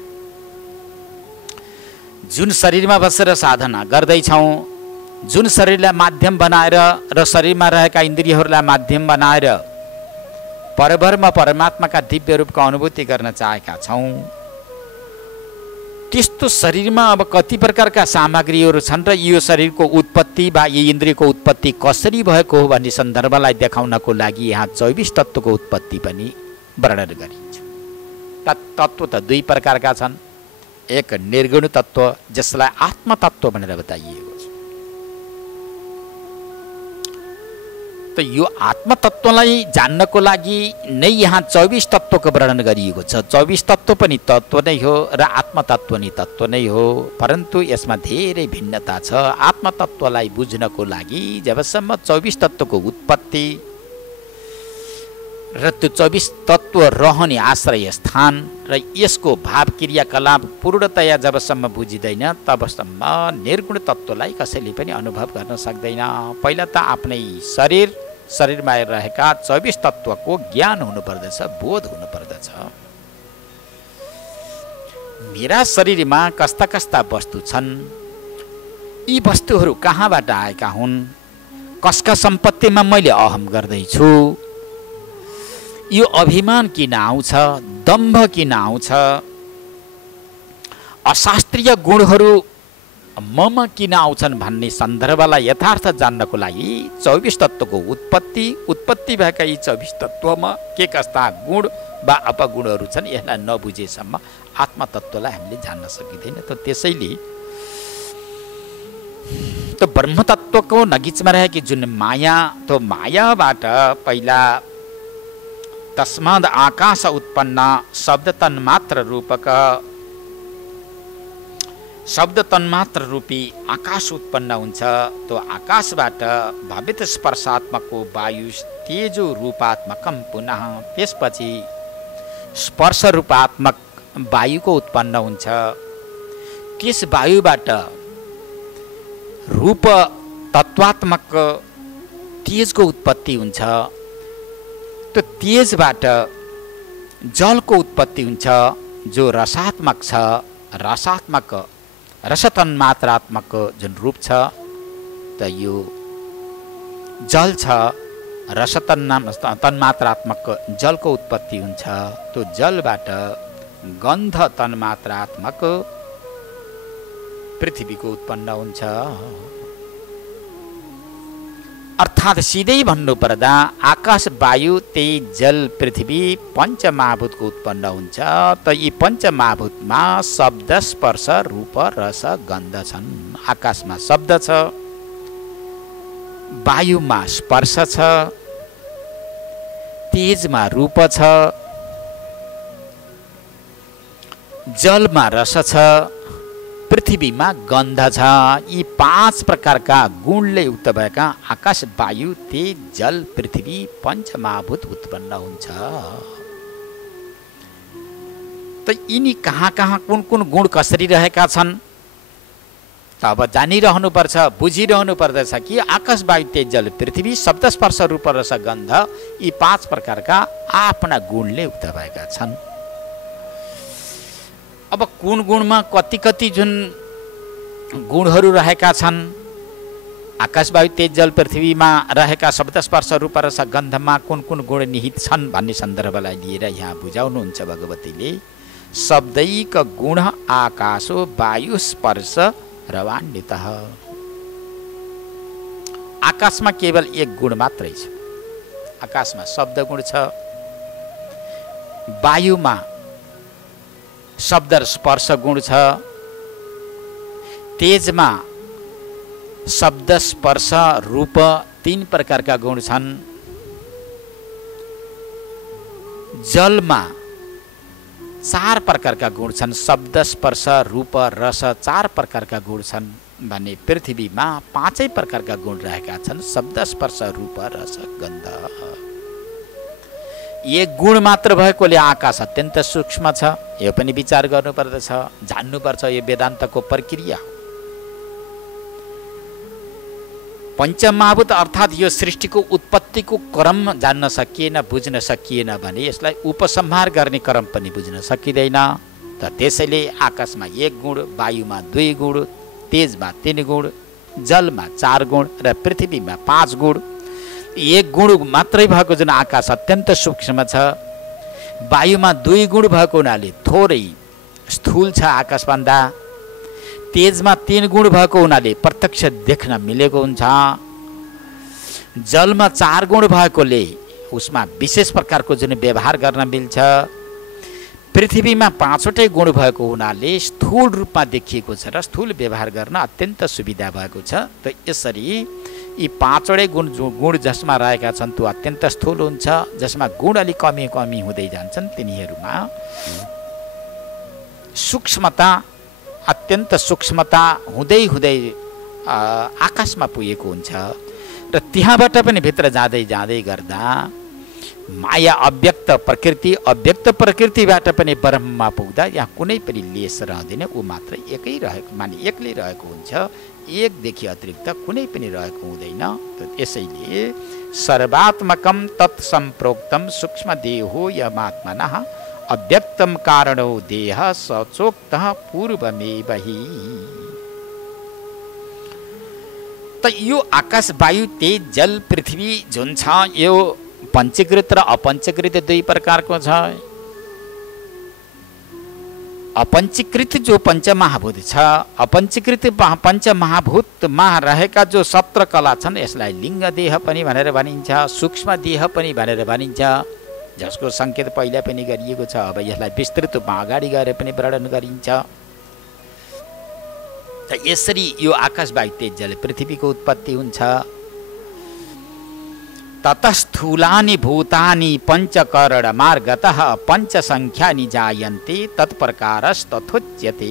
जुन शरीरमा बसेर साधना गर्दैछौँ, जुन शरीरलाई माध्यम बनाएर र शरीरमा रहेका इन्द्रियहरूलाई माध्यम बनाएर परब्रह्म परमात्माका दिव्य रूपको अनुभूति गर्न चाहेका छौँ, त्यस्तो शरीरमा अब कति प्रकारका सामग्रीहरू छन् र यो शरीरको उत्पत्ति वा यी इन्द्रियको उत्पत्ति कसरी भएको हो भन्ने सन्दर्भलाई देखाउनको लागि यहाँ 24 तत्त्वको उत्पत्ति पनि वर्णन गरिन्छ। तत्त्व त दुई प्रकारका छन्। एक निर्गुण तत्त्व, जसलाई आत्मतत्त्व भनेर बताइएको छ। त यो आत्मतत्त्वलाई जान्नको लागि नै यहाँ 24 तत्त्वको वर्णन गरिएको छ। 24 तत्त्व पनि तत्त्व नै हो र आत्मतत्त्व नि तत्त्व नै हो, परन्तु यसमा धेरै भिन्नता छ। आत्मतत्त्वलाई बुझ्नको लागि जबसम्म 24 तत्त्वको उत्पत्ति र त्यो 24 तत्त्व रहने आश्रय स्थान र यसको भाव क्रियाकलाप पूर्णतया जबसम्म बुझिँदैन तबसम्म निर्गुण तत्त्वलाई कसैले पनि अनुभव गर्न सक्दैन। पहिला त आफ्नै शरीरमा रहेका 24 तत्त्वको ज्ञान हुनुपर्दछ, बोध हुनुपर्दछ। मेरा शरीरमा कस्ता कस्ता वस्तु छन्, यी वस्तुहरू कहाँबाट आएका हुन्, कसका सम्पत्तिमा मैले अहम गर्दैछु, यो अभिमान किन आउँछ, दम्भ किन आउँछ, अशास्त्रीय गुणहरू ममा किन आउँछन् भन्ने सन्दर्भलाई यथार्थ जान्नको लागि 24 तत्त्वको उत्पत्ति भएका यी 24 तत्त्वमा के कस्ता गुण वा अपगुणहरू छन्, यसलाई नबुझेसम्म आत्मतत्त्वलाई हामीले जान्न सकिँदैन। त त्यसैले त ब्रह्मतत्त्वको नगिचमा रहेकी जुन माया, त्यो मायाबाट पहिला तस्माद आकाश उत्पन्न शब्द तन्मात्र रूपक, शब्द तन्मात्र रूपी आकाश उत्पन्न हुन्छ। त्यो आकाशबाट भावित स्पर्शात्मकको वायु तेजो रूपात्मकम पुनः, त्यसपछि स्पर्श रूपात्मक वायुको उत्पन्न हुन्छ। त्यस वायुबाट रूप तत्वात्मक तेजको उत्पत्ति हुन्छ। त्यो तेजबाट जलको उत्पत्ति हुन्छ, जो रसात्मक छ। रसात्मक रसतन्मात्रात्मक जुन रूप छ, त यो जल छ। रसतन्मात्रात्मक जलको उत्पत्ति हुन्छ। त्यो जलबाट गन्ध तन्मात्रात्मक पृथ्वीको उत्पन्न हुन्छ। अर्थात् सिधै भन्नुपर्दा आकाश, वायु, तेज, जल, पृथ्वी पञ्चमहाभूतको उत्पन्न हुन्छ। त यी पञ्चमहाभूतमा शब्द, स्पर्श, रूप, रस, गन्ध छन्। आकाशमा शब्द छ, वायुमा स्पर्श छ, तेजमा रूप छ, जलमा रस छ, पृथ्वीमा गन्ध छ। यी 5 प्रकारका गुणले युक्त भएका आकाश, वायु, तेज, जल, पृथ्वी पञ्चमहाभूत उत्पन्न हुन्छ। त यिनी कहाँ कहाँ कुन कुन गुण कसरी रहेका छन् त अब जानिरहनुपर्छ, बुझिरहनु पर्दछ कि आकाश, वायु, तेज, जल, पृथ्वी शब्द, स्पर्श, रूप, रस, गन्ध यी 5 प्रकारका आफ्ना गुणले युक्त भएका छन्। अब कुन गुणमा कति कति जुन गुणहरू रहेका छन्, आकाश, वायु, तेज, जल, पृथ्वीमा रहेका शब्द, स्पर्श, रूप, रस, गन्धमा कुन कुन गुण निहित छन् भन्ने सन्दर्भलाई लिएर यहाँ बुझाउनुहुन्छ भगवतीले। शब्दैक गुण आकाशो वायु स्पर्श रवान्वितः। आकाशमा केवल एक गुण मात्रै छ। आकाशमा शब्द गुण छ, वायुमा शब्द र स्पर्श गुण छ, तेजमा शब्द, स्पर्श, रूप 3 प्रकारका गुण छन्, जलमा 4 प्रकारका गुण छन्, शब्द, स्पर्श, रूप, रस 4 प्रकारका गुण छन् भने पृथ्वीमा 5 प्रकारका गुण रहेका छन्, शब्द, स्पर्श, रूप, रस, गन्ध। एक गुण मात्र भएकोले आकाश अत्यन्त सूक्ष्म छ। यो पनि विचार गर्नुपर्दछ, जान्नुपर्छ। यो वेदान्तको प्रक्रिया हो। पञ्चमहाभूत अर्थात् यो सृष्टिको उत्पत्तिको क्रम जान्न सकिएन, बुझ्न सकिएन भने यसलाई उपसंहार गर्ने क्रम पनि बुझ्न सकिँदैन। त त्यसैले आकाशमा 1 गुण, वायुमा 2 गुण, तेजमा 3 गुण, जलमा 4 गुण र पृथ्वीमा 5 गुण। 1 गुण मात्रै भएको जुन आकाश अत्यन्त सूक्ष्म छ, वायुमा 2 गुण भएको हुनाले थोरै स्थूल छ आकाशभन्दा, तेजमा 3 गुण भएको हुनाले प्रत्यक्ष देख्न मिलेको हुन्छ, जलमा 4 गुण भएकोले उसमा विशेष प्रकारको जुन व्यवहार गर्न मिल्छ, पृथ्वीमा 5वटै गुण भएको हुनाले स्थूल रूपमा देखिएको छ र स्थूल व्यवहार गर्न अत्यन्त सुविधा भएको छ। त यसरी यी 5वटै गुण जसमा रहेका छन् त्यो अत्यन्त स्थूल हुन्छ, जसमा गुण अलिक कमी कमी हुँदै जान्छन् तिनीहरूमा सूक्ष्मता, अत्यन्त सूक्ष्मता हुँदै हुँदै आकाशमा पुगेको हुन्छ र त्यहाँबाट पनि भित्र जाँदै जाँदै गर्दा माया अव्यक्त प्रकृतिबाट पनि ब्रह्ममा पुग्दा यहाँ कुनै पनि लेस रहँदैन। ऊ मात्र एकै रहेको माने एक्लै रहेको हुन्छ, एकदेखि अतिरिक्त कुनै पनि रहेको हुँदैन। यसैले सर्वात्मकम तत्सम्प्रोक्तम सूक्ष्म देहो यमात्मनः अव्यक्तम कारणो देह सचोक्तः पूर्वमेव हि। त यो आकाश, वायु, तेज, जल, पृथ्वी जुन छ यो पञ्चीकृत र अपञ्चीकृत 2 प्रकारको छ। अपञ्चीकृत जो पञ्चमहाभूत छ, अपञ्चीकृत पञ्चमहाभूतमा रहेका जो 17 कला छन् यसलाई लिङ्ग देह पनि भनेर भनिन्छ, सूक्ष्म देह पनि भनेर भनिन्छ, जसको सङ्केत पहिला पनि गरिएको छ। अब यसलाई विस्तृत रूपमा अगाडि गएर पनि वर्णन गरिन्छ। त यसरी यो आकाश, वायु, तेज, जल, पृथ्वीको उत्पत्ति हुन्छ। ततस्थूलानि भूतानि पञ्चकरण मार्गतः पञ्चसङ्ख्यानि जायन्ते तत्प्रकारस्तथोच्यते।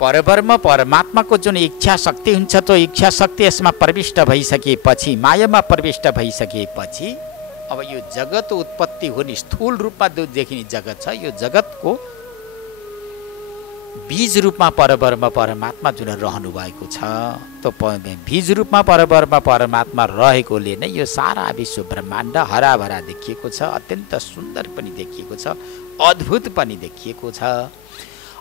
परब्रह्म परमात्माको जुन इच्छा शक्ति हुन्छ त्यो इच्छा शक्ति यसमा प्रविष्ट भइसकेपछि, मायामा प्रविष्ट भइसकेपछि अब यो जगत उत्पत्ति हुने स्थूल रूपमा देखिने जगत छ, यो जगतको बीज रूपमा परब्रह्म परमात्मा जुन रहनु भएको छ, त्यो बीज रूपमा परब्रह्म परमात्मा रहेकोले नै यो सारा विश्व ब्रह्माण्ड हराभरा देखिएको छ, अत्यन्त सुन्दर पनि देखिएको छ, अद्भुत पनि देखिएको छ।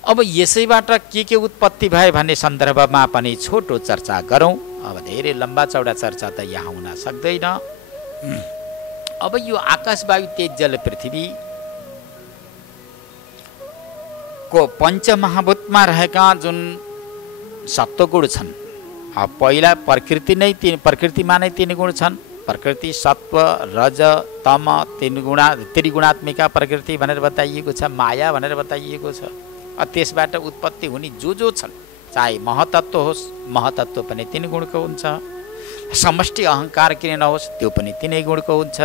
अब यसैबाट के उत्पत्ति भए भन्ने सन्दर्भमा पनि छोटो चर्चा गरौँ। अब धेरै लम्बा चौडा चर्चा त यहाँ हुन सक्दैन। अब यो आकाश, वायु, तेज, जल, पृथ्वी को पञ्चमहाभूतमा रहेका जुन सत्वगुण छन्, पहिला प्रकृतिमा नै 3 गुण छन्। प्रकृति सत्व, रज, तम, त्रिगुणात्मिका प्रकृति भनेर बताइएको छ, माया भनेर बताइएको छ। त्यसबाट उत्पत्ति हुने जो छन्, चाहे महतत्व होस्, महतत्व पनि 3 गुणको हुन्छ। समष्टि अहङ्कार किन नहोस्, त्यो पनि तिनै गुणको हुन्छ।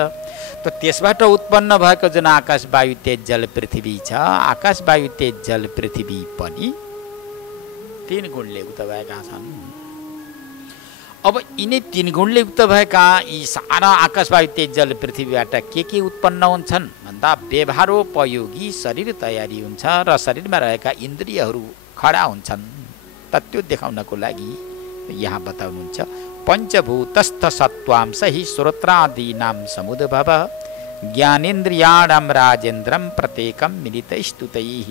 त त्यसबाट उत्पन्न भएको जुन आकाश वायु तेज जल पृथ्वी छ, आकाश वायु तेज जल पृथ्वी पनि 3 गुणले युक्त भएका छन्। अब यिनै 3 गुणले युक्त भएका यी सारा आकाश वायु तेज जल पृथ्वीबाट के उत्पन्न हुन्छन् भन्दा व्यवहारोपयोगी शरीर तयारी हुन्छ र शरीरमा रहेका इन्द्रियहरू खडा हुन्छन्। त त्यो देखाउनको लागि यहाँ बताउनुहुन्छ पञ्चभूतस्थ सत्वांश हि श्रोत्रादीनां समुद्भव ज्ञानेन्द्रियाणां राजेन्द्रं प्रत्येकं मिलितस्तुतैः।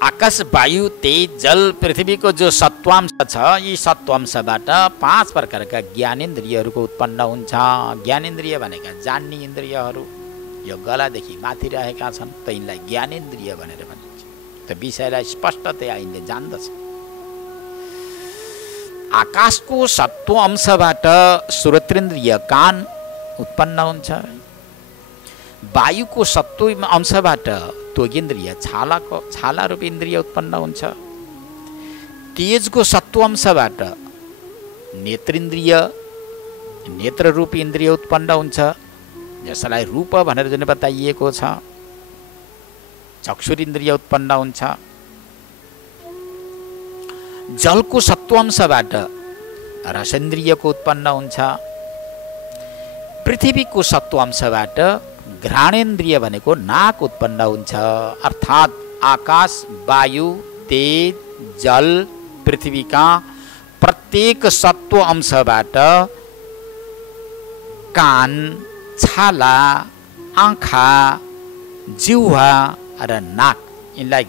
आकाश वायु तेज जल पृथ्वीको जो सत्वांश छ, यी सत्वांशबाट 5 प्रकारका ज्ञानेन्द्रियहरूको उत्पन्न हुन्छ। ज्ञानेन्द्रिय भनेका जान्ने इन्द्रियहरू यो गलादेखि माथि रहेका छन्, त यिनलाई ज्ञानेन्द्रिय भनेर भनिन्छ। त विषयलाई स्पष्टतया यिनले जान्दछ। आकाशको सत्व अंशबाट श्रोत्रेन्द्रिय कान उत्पन्न हुन्छ। वायुको सत्व अंशबाट त्वगेन्द्रिय छाला रूप इन्द्रिय उत्पन्न हुन्छ। तेजको सत्व अंशबाट नेत्रेन्द्रिय नेत्र रूप इन्द्रिय उत्पन्न हुन्छ, जसलाई रूप भनेर जुन बताइएको छ। चक्षुरिन्द्रिय उत्पन्न हुन्छ। जलको सत्वांशबाट रसेन्द्रियको उत्पन्न हुन्छ। पृथ्वीको सत्वांशबाट घ्राणेन्द्रिय भनेको नाक उत्पन्न हुन्छ। अर्थात् आकाश वायु तेज जल पृथ्वीका प्रत्येक सत्व अंशबाट कान, छाला, आँखा, जिह्वा र नाक, यिनलाई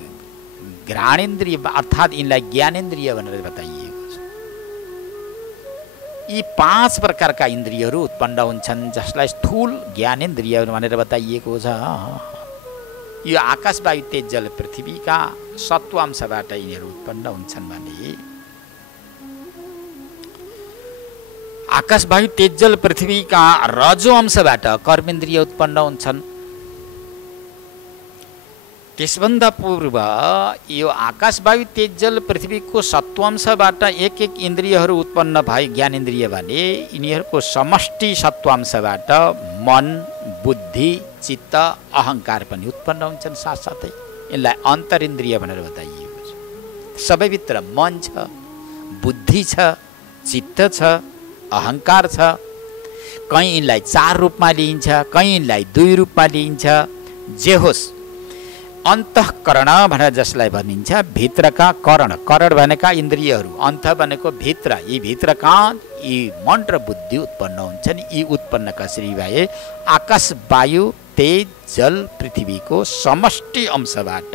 घ्राणेन्द्रिय अर्थात् यिनलाई ज्ञानेन्द्रिय भनेर बताइएको छ। यी 5 प्रकारका इन्द्रियहरू उत्पन्न हुन्छन्, जसलाई स्थूल ज्ञानेन्द्रिय भनेर बताइएको छ। यो आकाश वायु तेज जल पृथ्वीका सत्वांशबाट यिनीहरू उत्पन्न हुन्छन् भने आकाश वायु तेज जल पृथ्वीका रजो अंशबाट कर्मेन्द्रिय उत्पन्न हुन्छन्। त्यसभन्दा पूर्व यो आकाश वायु तेज जल पृथ्वीको सत्वांशबाट एक इन्द्रियहरू उत्पन्न भए ज्ञानेन्द्रिय भने यिनीहरूको समष्टि सत्वांशबाट मन, बुद्धि, चित्त, अहङ्कार पनि उत्पन्न हुन्छन्। साथसाथै यसलाई अन्तरिन्द्रिय भनेर बताइएको छ। सबैभित्र मन छ, बुद्धि छ, चित्त छ, अहङ्कार छ। कहीँ यिनलाई 4 रूपमा लिइन्छ, कहीँ यिनलाई 2 रूपमा लिइन्छ। जे होस्, अन्तःकरण भनेर जसलाई भनिन्छ, भित्रका करण, करण भनेका इन्द्रियहरू, अन्त भनेको भित्र, यी भित्रका यी मन र बुद्धि उत्पन्न हुन्छन्। यी उत्पन्न कसरी भए? आकाश वायु तेज जल पृथ्वीको समष्टि अंशबाट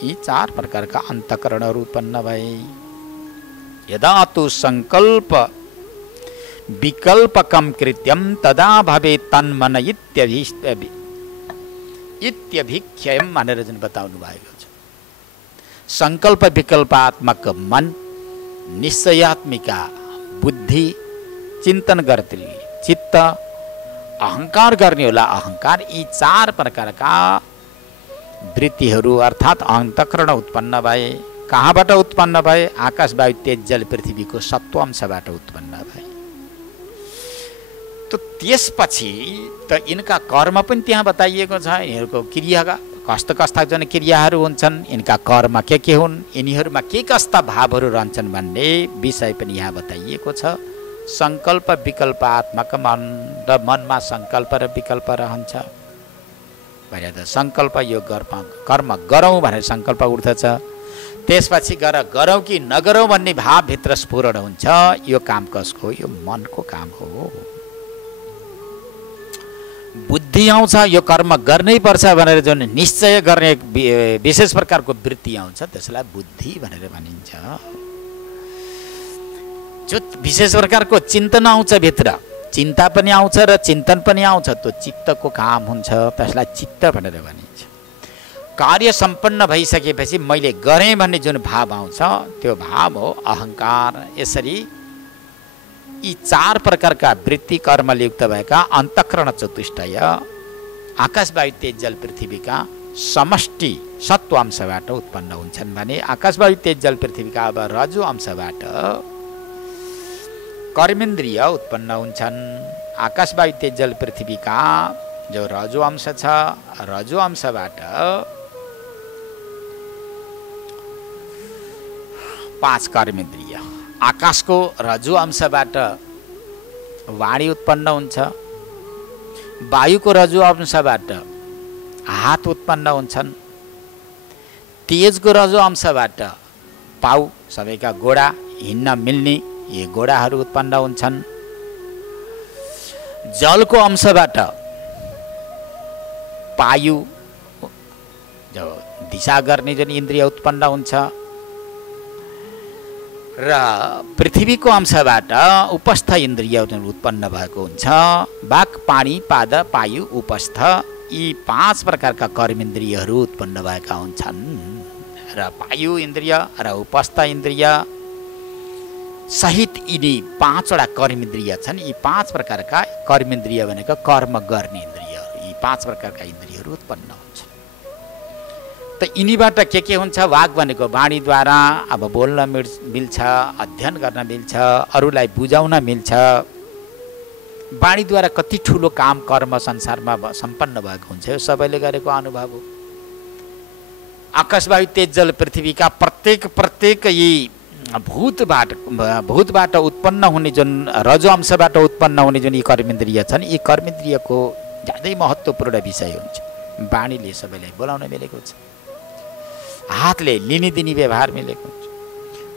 यी 4 प्रकारका अन्तःकरणहरू उत्पन्न भए। यदा तु सङ्कल्प विकल्पकं कृत्यं तदा भवेत् तन्मन इत्यभिख्यम भनेर जुन बताउनु भएको छ। सङ्कल्प विकल्पात्मक मन, निश्चयात्मिका बुद्धि, चिन्तन गर्ने चित्त, अहङ्कार गर्ने होला अहङ्कार, यी 4 प्रकारका वृत्तिहरू अर्थात् अन्तःकरण उत्पन्न भए। कहाँबाट उत्पन्न भए? आकाश वायु तेज जल पृथ्वीको सत्वांशबाट उत्पन्न भए। त त्यसपछि त यिनका कर्म पनि त्यहाँ बताइएको छ। यिनीहरूको क्रिया कस्ता जुन क्रियाहरू हुन्छन्, यिनका कर्म के हुन्, यिनीहरूमा के कस्ता भावहरू रहन्छन् भन्ने विषय पनि यहाँ बताइएको छ। सङ्कल्प विकल्पात्मक मन र मनमा सङ्कल्प र विकल्प रहन्छ भने त सङ्कल्प यो कर्म गरौँ भनेर सङ्कल्प उठ्दछ। त्यसपछि गरौँ कि नगरौँ भन्ने भावभित्र स्फुरण हुन्छ। यो काम कसको? यो मनको काम हो। बुद्धि आउँछ, यो कर्म गर्नै पर्छ भनेर जुन निश्चय गर्ने विशेष प्रकारको वृत्ति आउँछ, त्यसलाई बुद्धि भनेर भनिन्छ। जो विशेष प्रकारको चिन्तन आउँछ भित्र, चिन्ता पनि आउँछ र चिन्तन पनि आउँछ, त्यो चित्तको काम हुन्छ, त्यसलाई चित्त भनेर भनिन्छ। कार्य सम्पन्न भइसकेपछि मैले गरेँ भन्ने जुन भाव आउँछ, त्यो भाव हो अहङ्कार। यसरी यी 4 प्रकारका वृत्ति कर्मले युक्त भएका अन्तःकरण चतुष्टय आकाश वायु तेज जल पृथ्वीका समष्टि सत्व अंशबाट उत्पन्न हुन्छन् भने आकाश वायु तेज जल पृथ्वीका अब रजो अंशबाट कर्मेन्द्रिय उत्पन्न हुन्छन्। आकाश वायु तेज जल पृथ्वीका जो रजो अंश छ, रजो अंशबाट 5 कर्मेन्द्रिय। आकाशको रजो अंशबाट वाणी उत्पन्न हुन्छ, वायुको रजो अंशबाट हात उत्पन्न हुन्छन्, तेजको रजो अंशबाट पाउ सबैका गोडा हिँड्न मिल्ने यी गोडाहरू उत्पन्न हुन्छन्, जलको अंशबाट पायु जो दिशा गर्ने जुन इन्द्रिय उत्पन्न हुन्छ र पृथ्वीको अंशबाट उपस्थ इन्द्रिय जुन उत्पन्न भएको हुन्छ। वाक, पानी, पाद, पायु, उपस्थ यी 5 प्रकारका कर्मेन्द्रियहरू उत्पन्न भएका हुन्छन्। र पायु इन्द्रिय र उपस्थ इन्द्रिय सहित यिनी 5 वटा कर्मेन्द्रिय छन्। यी 5 प्रकारका कर्मेन्द्रिय भनेको कर्म गर्ने इन्द्रियहरू, यी 5 प्रकारका इन्द्रियहरू उत्पन्न हुन्छ। त यिनीबाट के हुन्छ? वाक भनेको वाणीद्वारा अब बोल्न मिल्छ, अध्ययन गर्न मिल्छ, अरूलाई बुझाउन मिल्छ। वाणीद्वारा कति ठुलो काम कर्म संसारमा सम्पन्न भएको हुन्छ यो सबैले गरेको अनुभव हो। आकाश वायु तेज जल पृथ्वीका प्रत्येक यी भूतबाट उत्पन्न हुने जुन रजो अंशबाट उत्पन्न हुने जुन यी कर्मेन्द्रिय छन्, यी कर्मेन्द्रियको ज्यादै महत्त्वपूर्ण विषय हुन्छ। वाणीले सबैलाई बोलाउन मिलेको छ, हातले लिने दिने व्यवहार मिलेको हुन्छ,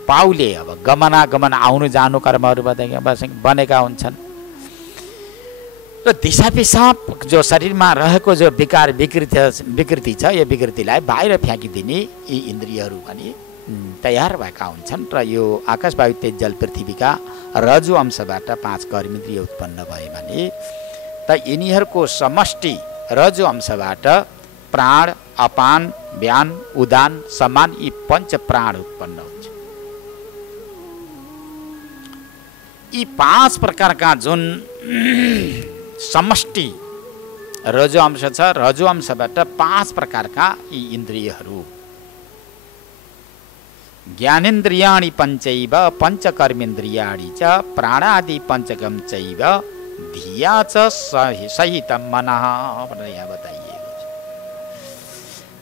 पाउले अब गमनागमन आउनु जानु कर्महरू बनेका हुन्छन् र दिशा पिसाब जो शरीरमा रहेको जो विकृति छ यो विकृतिलाई बाहिर फ्याँकिदिने यी इन्द्रियहरू पनि तयार भएका हुन्छन्। र यो आकाश वायु तेज जल पृथ्वीका रजो अंशबाट 5 कर्मेन्द्रिय उत्पन्न भए भने त यिनीहरूको समष्टि रजो अंशबाट प्राण, अपान, व्यान, उदान, समान यी 5 प्राण उत्पन्न हुन्छ। यी 5 प्रकारका जुन समष्टि रजो अंश छ, रजो अंशबाट 5 प्रकारका यी इन्द्रियहरू ज्ञानेन्द्रियाणि पञ्चैव पञ्चकर्मेन्द्रियाणि च प्राणादि पञ्चकं चैव धिया च सहितं मनः भनेर यहाँ बताइएको छ।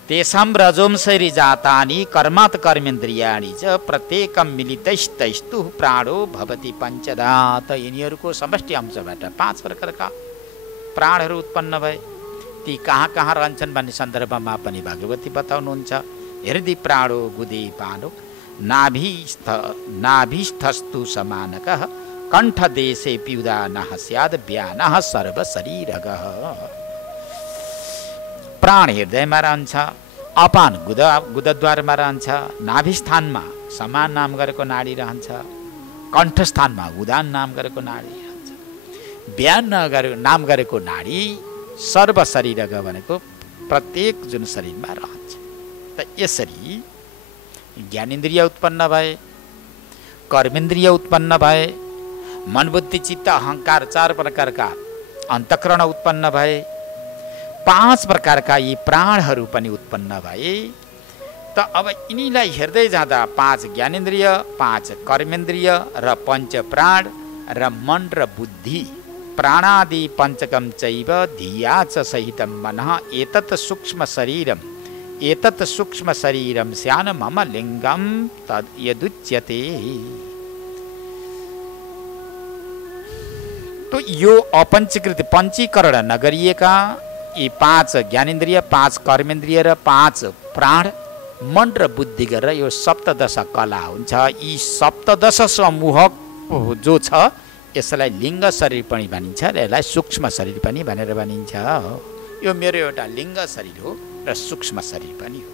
तेषां रजोंसैरि जातानि कर्मात् कर्मेन्द्रियाणि च प्रत्येकं मिलितैस्तैस्तु प्राणो भवति पञ्चधा। त यिनीहरूको समष्टि अंशबाट 5 प्रकारका प्राणहरू उत्पन्न भए। ती कहाँ कहाँ रहन्छन् भन्ने सन्दर्भमा पनि भगवती बताउनुहुन्छ। हृदि प्राणो गुदे पानो नाभिस्थस्तु समानकः कण्ठदेशे प्युदानः स्याद् व्यानः सर्वशरीरगः। प्राण हृदयमा रहन्छ, अपान गुदद्वारमा रहन्छ, नाभिस्थानमा समान नाम गरेको नाडी रहन्छ, कण्ठस्थानमा उदान नाम गरेको नाडी रहन्छ, व्यान नाम गरेको नाडी सर्वशरीरग भनेको प्रत्येक जुन शरीरमा रहन्छ। त यसरी ज्ञानेन्द्रिय उत्पन्न भए, कर्मेन्द्रिय उत्पन्न भए, मन बुद्धि चित्त अहंकार 4 प्रकारका अन्तःकरण उत्पन्न भए, 5 प्रकारका यी प्राणहरू पनि उत्पन्न भए। त अब यिनीलाई हेर्दै जाँदा 5 ज्ञानेन्द्रिय, 5 कर्मेन्द्रिय र 5 प्राण र मन र बुद्धि प्राणादि पञ्चकं चैव धिया च सहितं मनः एतत् सूक्ष्म शरीरं स्यान मम लिङ्गं तद् यदुच्यते। तो यो अपञ्चीकृत पञ्चीकरण नगरिएका यी 5 ज्ञानेन्द्रिय, 5 कर्मेन्द्रिय र 5 प्राण, मन र बुद्धि गरेर यो सप्तदश कला हुन्छ। यी सप्तदश समूह जो छ यसलाई लिङ्ग शरीर पनि भनिन्छ र यसलाई सूक्ष्म शरीर पनि भनेर भनिन्छ। यो मेरो एउटा लिङ्ग शरीर हो र सूक्ष्म शरीर पनि हो।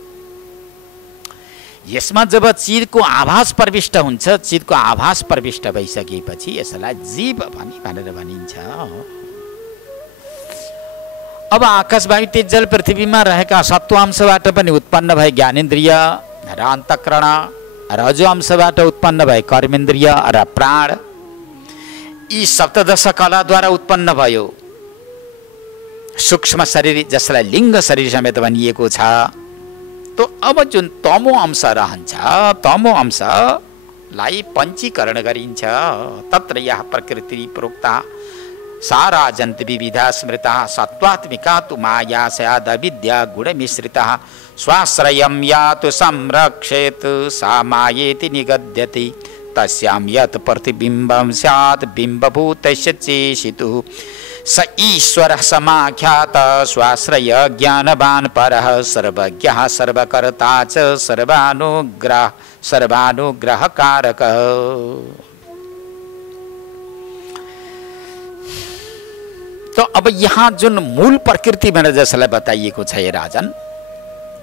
यसमा जब चिदको आभास प्रविष्ट हुन्छ, चिदको आभास प्रविष्ट भइसकेपछि यसलाई जीव भनेर भनिन्छ। अब आकाश वायु तेज जल पृथ्वीमा रहेका सत्वांशबाट पनि उत्पन्न भए ज्ञानेन्द्रिय र अन्तःकरण, रजो अंशबाट उत्पन्न भए कर्मेन्द्रिय र प्राण, यी सप्तदश कलाद्वारा उत्पन्न भयो सूक्ष्म शरीर जसलाई लिङ्ग शरीर समेत भनिएको छ। तो अब जुन तमो अंश रहन्छ, तमो अंश लाई पञ्चीकरण गरिन्छ। तत्र यः प्रकृति प्रोक्ता सारा जन्त विविधा स्मृता सत्वात्मिका तु माया स्याद् अविद्या गुणमिश्रिता स्वाश्रयं यातु संरक्षेत् सा मायेति निगद्यते तस्यां यत् प्रतिबिम्बं स्यात् बिम्बभूतस्य चेशितुः स ईश्वरः समाख्यातः स्वाश्रय ज्ञानवान् परः सर्वज्ञः सर्वकर्ता च सर्वानुग्रहकारकः। तो अब यहाँ जुन मूल प्रकृति भनेर जसलाई बताइएको छ हे राजन,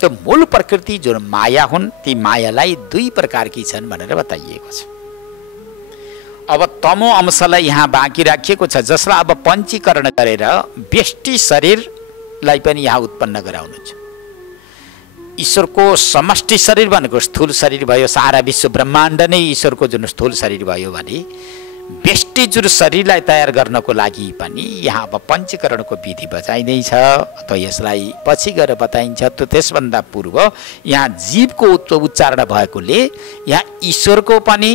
त्यो मूल प्रकृति जुन माया हुन् ती मायालाई दुई प्रकारकी छन् भनेर बताइएको छ। अब तमो अंशलाई यहाँ बाँकी राखिएको छ जसलाई अब पञ्चीकरण गरेर व्यष्टि शरीरलाई पनि यहाँ उत्पन्न गराउनु छ। ईश्वरको समष्टि शरीर भनेको स्थूल शरीर भयो, सारा विश्व ब्रह्माण्ड नै ईश्वरको जुन स्थूल शरीर भयो भने व्यष्टि जुन शरीरलाई तयार गर्नको लागि पनि यहाँ अब पञ्चीकरणको विधि बताइँदैछ। अथवा यसलाई पछि गएर बताइन्छ। त त्यसभन्दा पूर्व यहाँ जीवको उच्चारण भएकोले यहाँ ईश्वरको पनि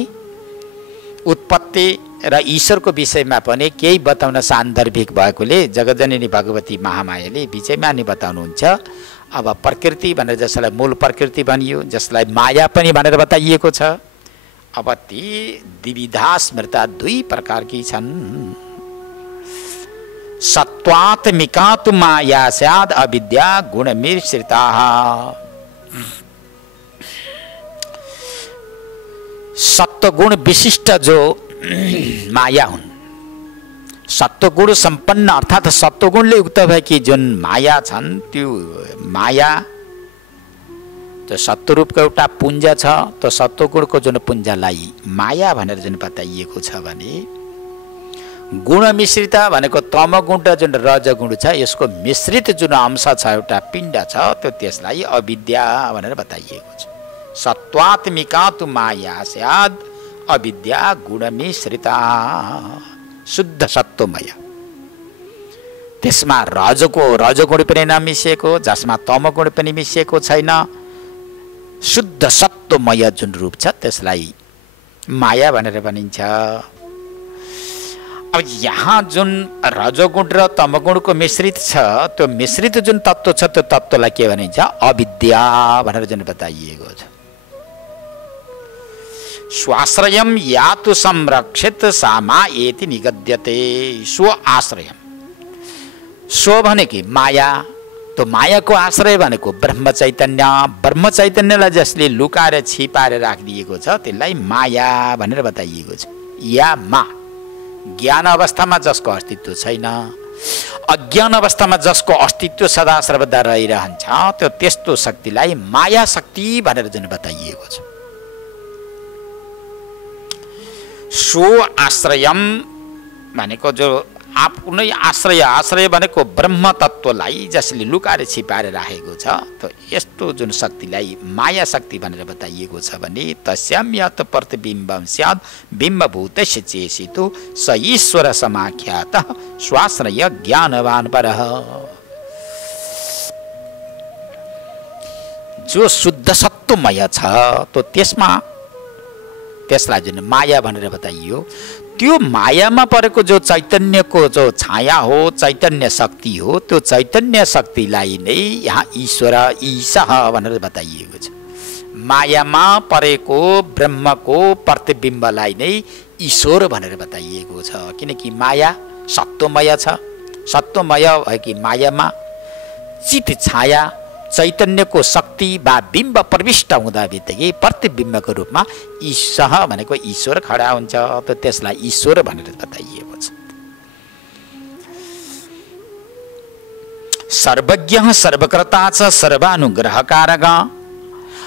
उत्पत्ति र ईश्वरको विषयमा पनि केही बताउन सान्दर्भिक भएकोले जगजननी भगवती महामायाले विषयमा नि बताउनुहुन्छ। अब प्रकृति भनेर जसलाई मूल प्रकृति भनियो, जसलाई माया पनि भनेर बताइएको छ। अब ती द्विविधा स्मृता दुई प्रकारकी छन्। सत्वात्मिका तु माया स्याद् अविद्या गुणमिश्रिता। सत्वगुण विशिष्ट जो माया हुन्, सत्वगुण सम्पन्न अर्थात् सत्वगुणले युक्त भएकी जुन माया छन् त्यो माया त्यो सत्वरूपको एउटा पुञ्ज छ। त्यो सत्वगुणको जुन पुञ्जलाई माया भनेर जुन बताइएको छ भने गुण मिश्रित भनेको तमगुण र जुन रजगुण छ यसको मिश्रित जुन अंश छ एउटा पिण्ड छ त्यो त्यसलाई अविद्या भनेर बताइएको छ। सत्वात्मिका तु माया स्याद् अविद्या गुण मिश्रिता। शुद्ध सत्वमय, त्यसमा रजगुण पनि नमिसिएको, जसमा तमगुण पनि मिसिएको छैन, शुद्ध सत्वमय जुन रूप छ त्यसलाई माया भनेर भनिन्छ। अब यहाँ जुन रजोगुण र तमगुणको मिश्रित छ त्यो मिश्रित जुन तत्त्व छ त्यो तत्त्वलाई के भनिन्छ? अविद्या भनेर जुन बताइएको छ। स्वाश्रयं यातु संरक्षित सामा एति निगद्यते। स्व आश्रयम, स्व भनेको माया, तो मायाको आश्रय भनेको ब्रह्म चैतन्य। ब्रह्म चैतन्यलाई जसले लुकाएर छिपाएर राखिदिएको छ त्यसलाई माया भनेर बताइएको छ। या मा, ज्ञान अवस्थामा जसको अस्तित्व छैन, अज्ञान अवस्थामा जसको अस्तित्व सदा सर्वदा रहिरहन्छ त्यो त्यस्तो शक्तिलाई माया शक्ति भनेर जुन बताइएको छ। सो आश्रयम भनेको जो कुनै आश्रय भनेको ब्रह्म तत्त्वलाई जसले लुकाएर छिपाएर राखेको छ त यस्तो जुन शक्तिलाई माया शक्ति भनेर बताइएको छ भने तस्याम यत् प्रतिबिम्बं स्यात् बिम्बभूतस्य चेशितु स ईश्वर समाख्यातः स्वाश्रय ज्ञानवान् परः। जो शुद्ध सत्वमय छ तो त्यसलाई जुन माया भनेर बताइयो त्यो मायामा परेको जो चैतन्यको जो छाया हो, चैतन्य शक्ति हो, त्यो चैतन्य शक्तिलाई नै यहाँ ईश्वर ईशः भनेर बताइएको छ। मायामा परेको ब्रह्मको प्रतिबिम्बलाई नै ईश्वर भनेर बताइएको छ। किनकि माया सत्वमय छ। सत्वमय भएकी मायामा चित छाया चैतन्यको शक्ति वा बिम्ब प्रविष्ट हुँदा बित्तिकै प्रतिबिम्बको रूपमा ईशः भनेको ईश्वर खडा हुन्छ। त त्यसलाई ईश्वर भनेर बताइएको छ। सर्वज्ञ सर्वकर्ता च सर्वानुग्रहकारक।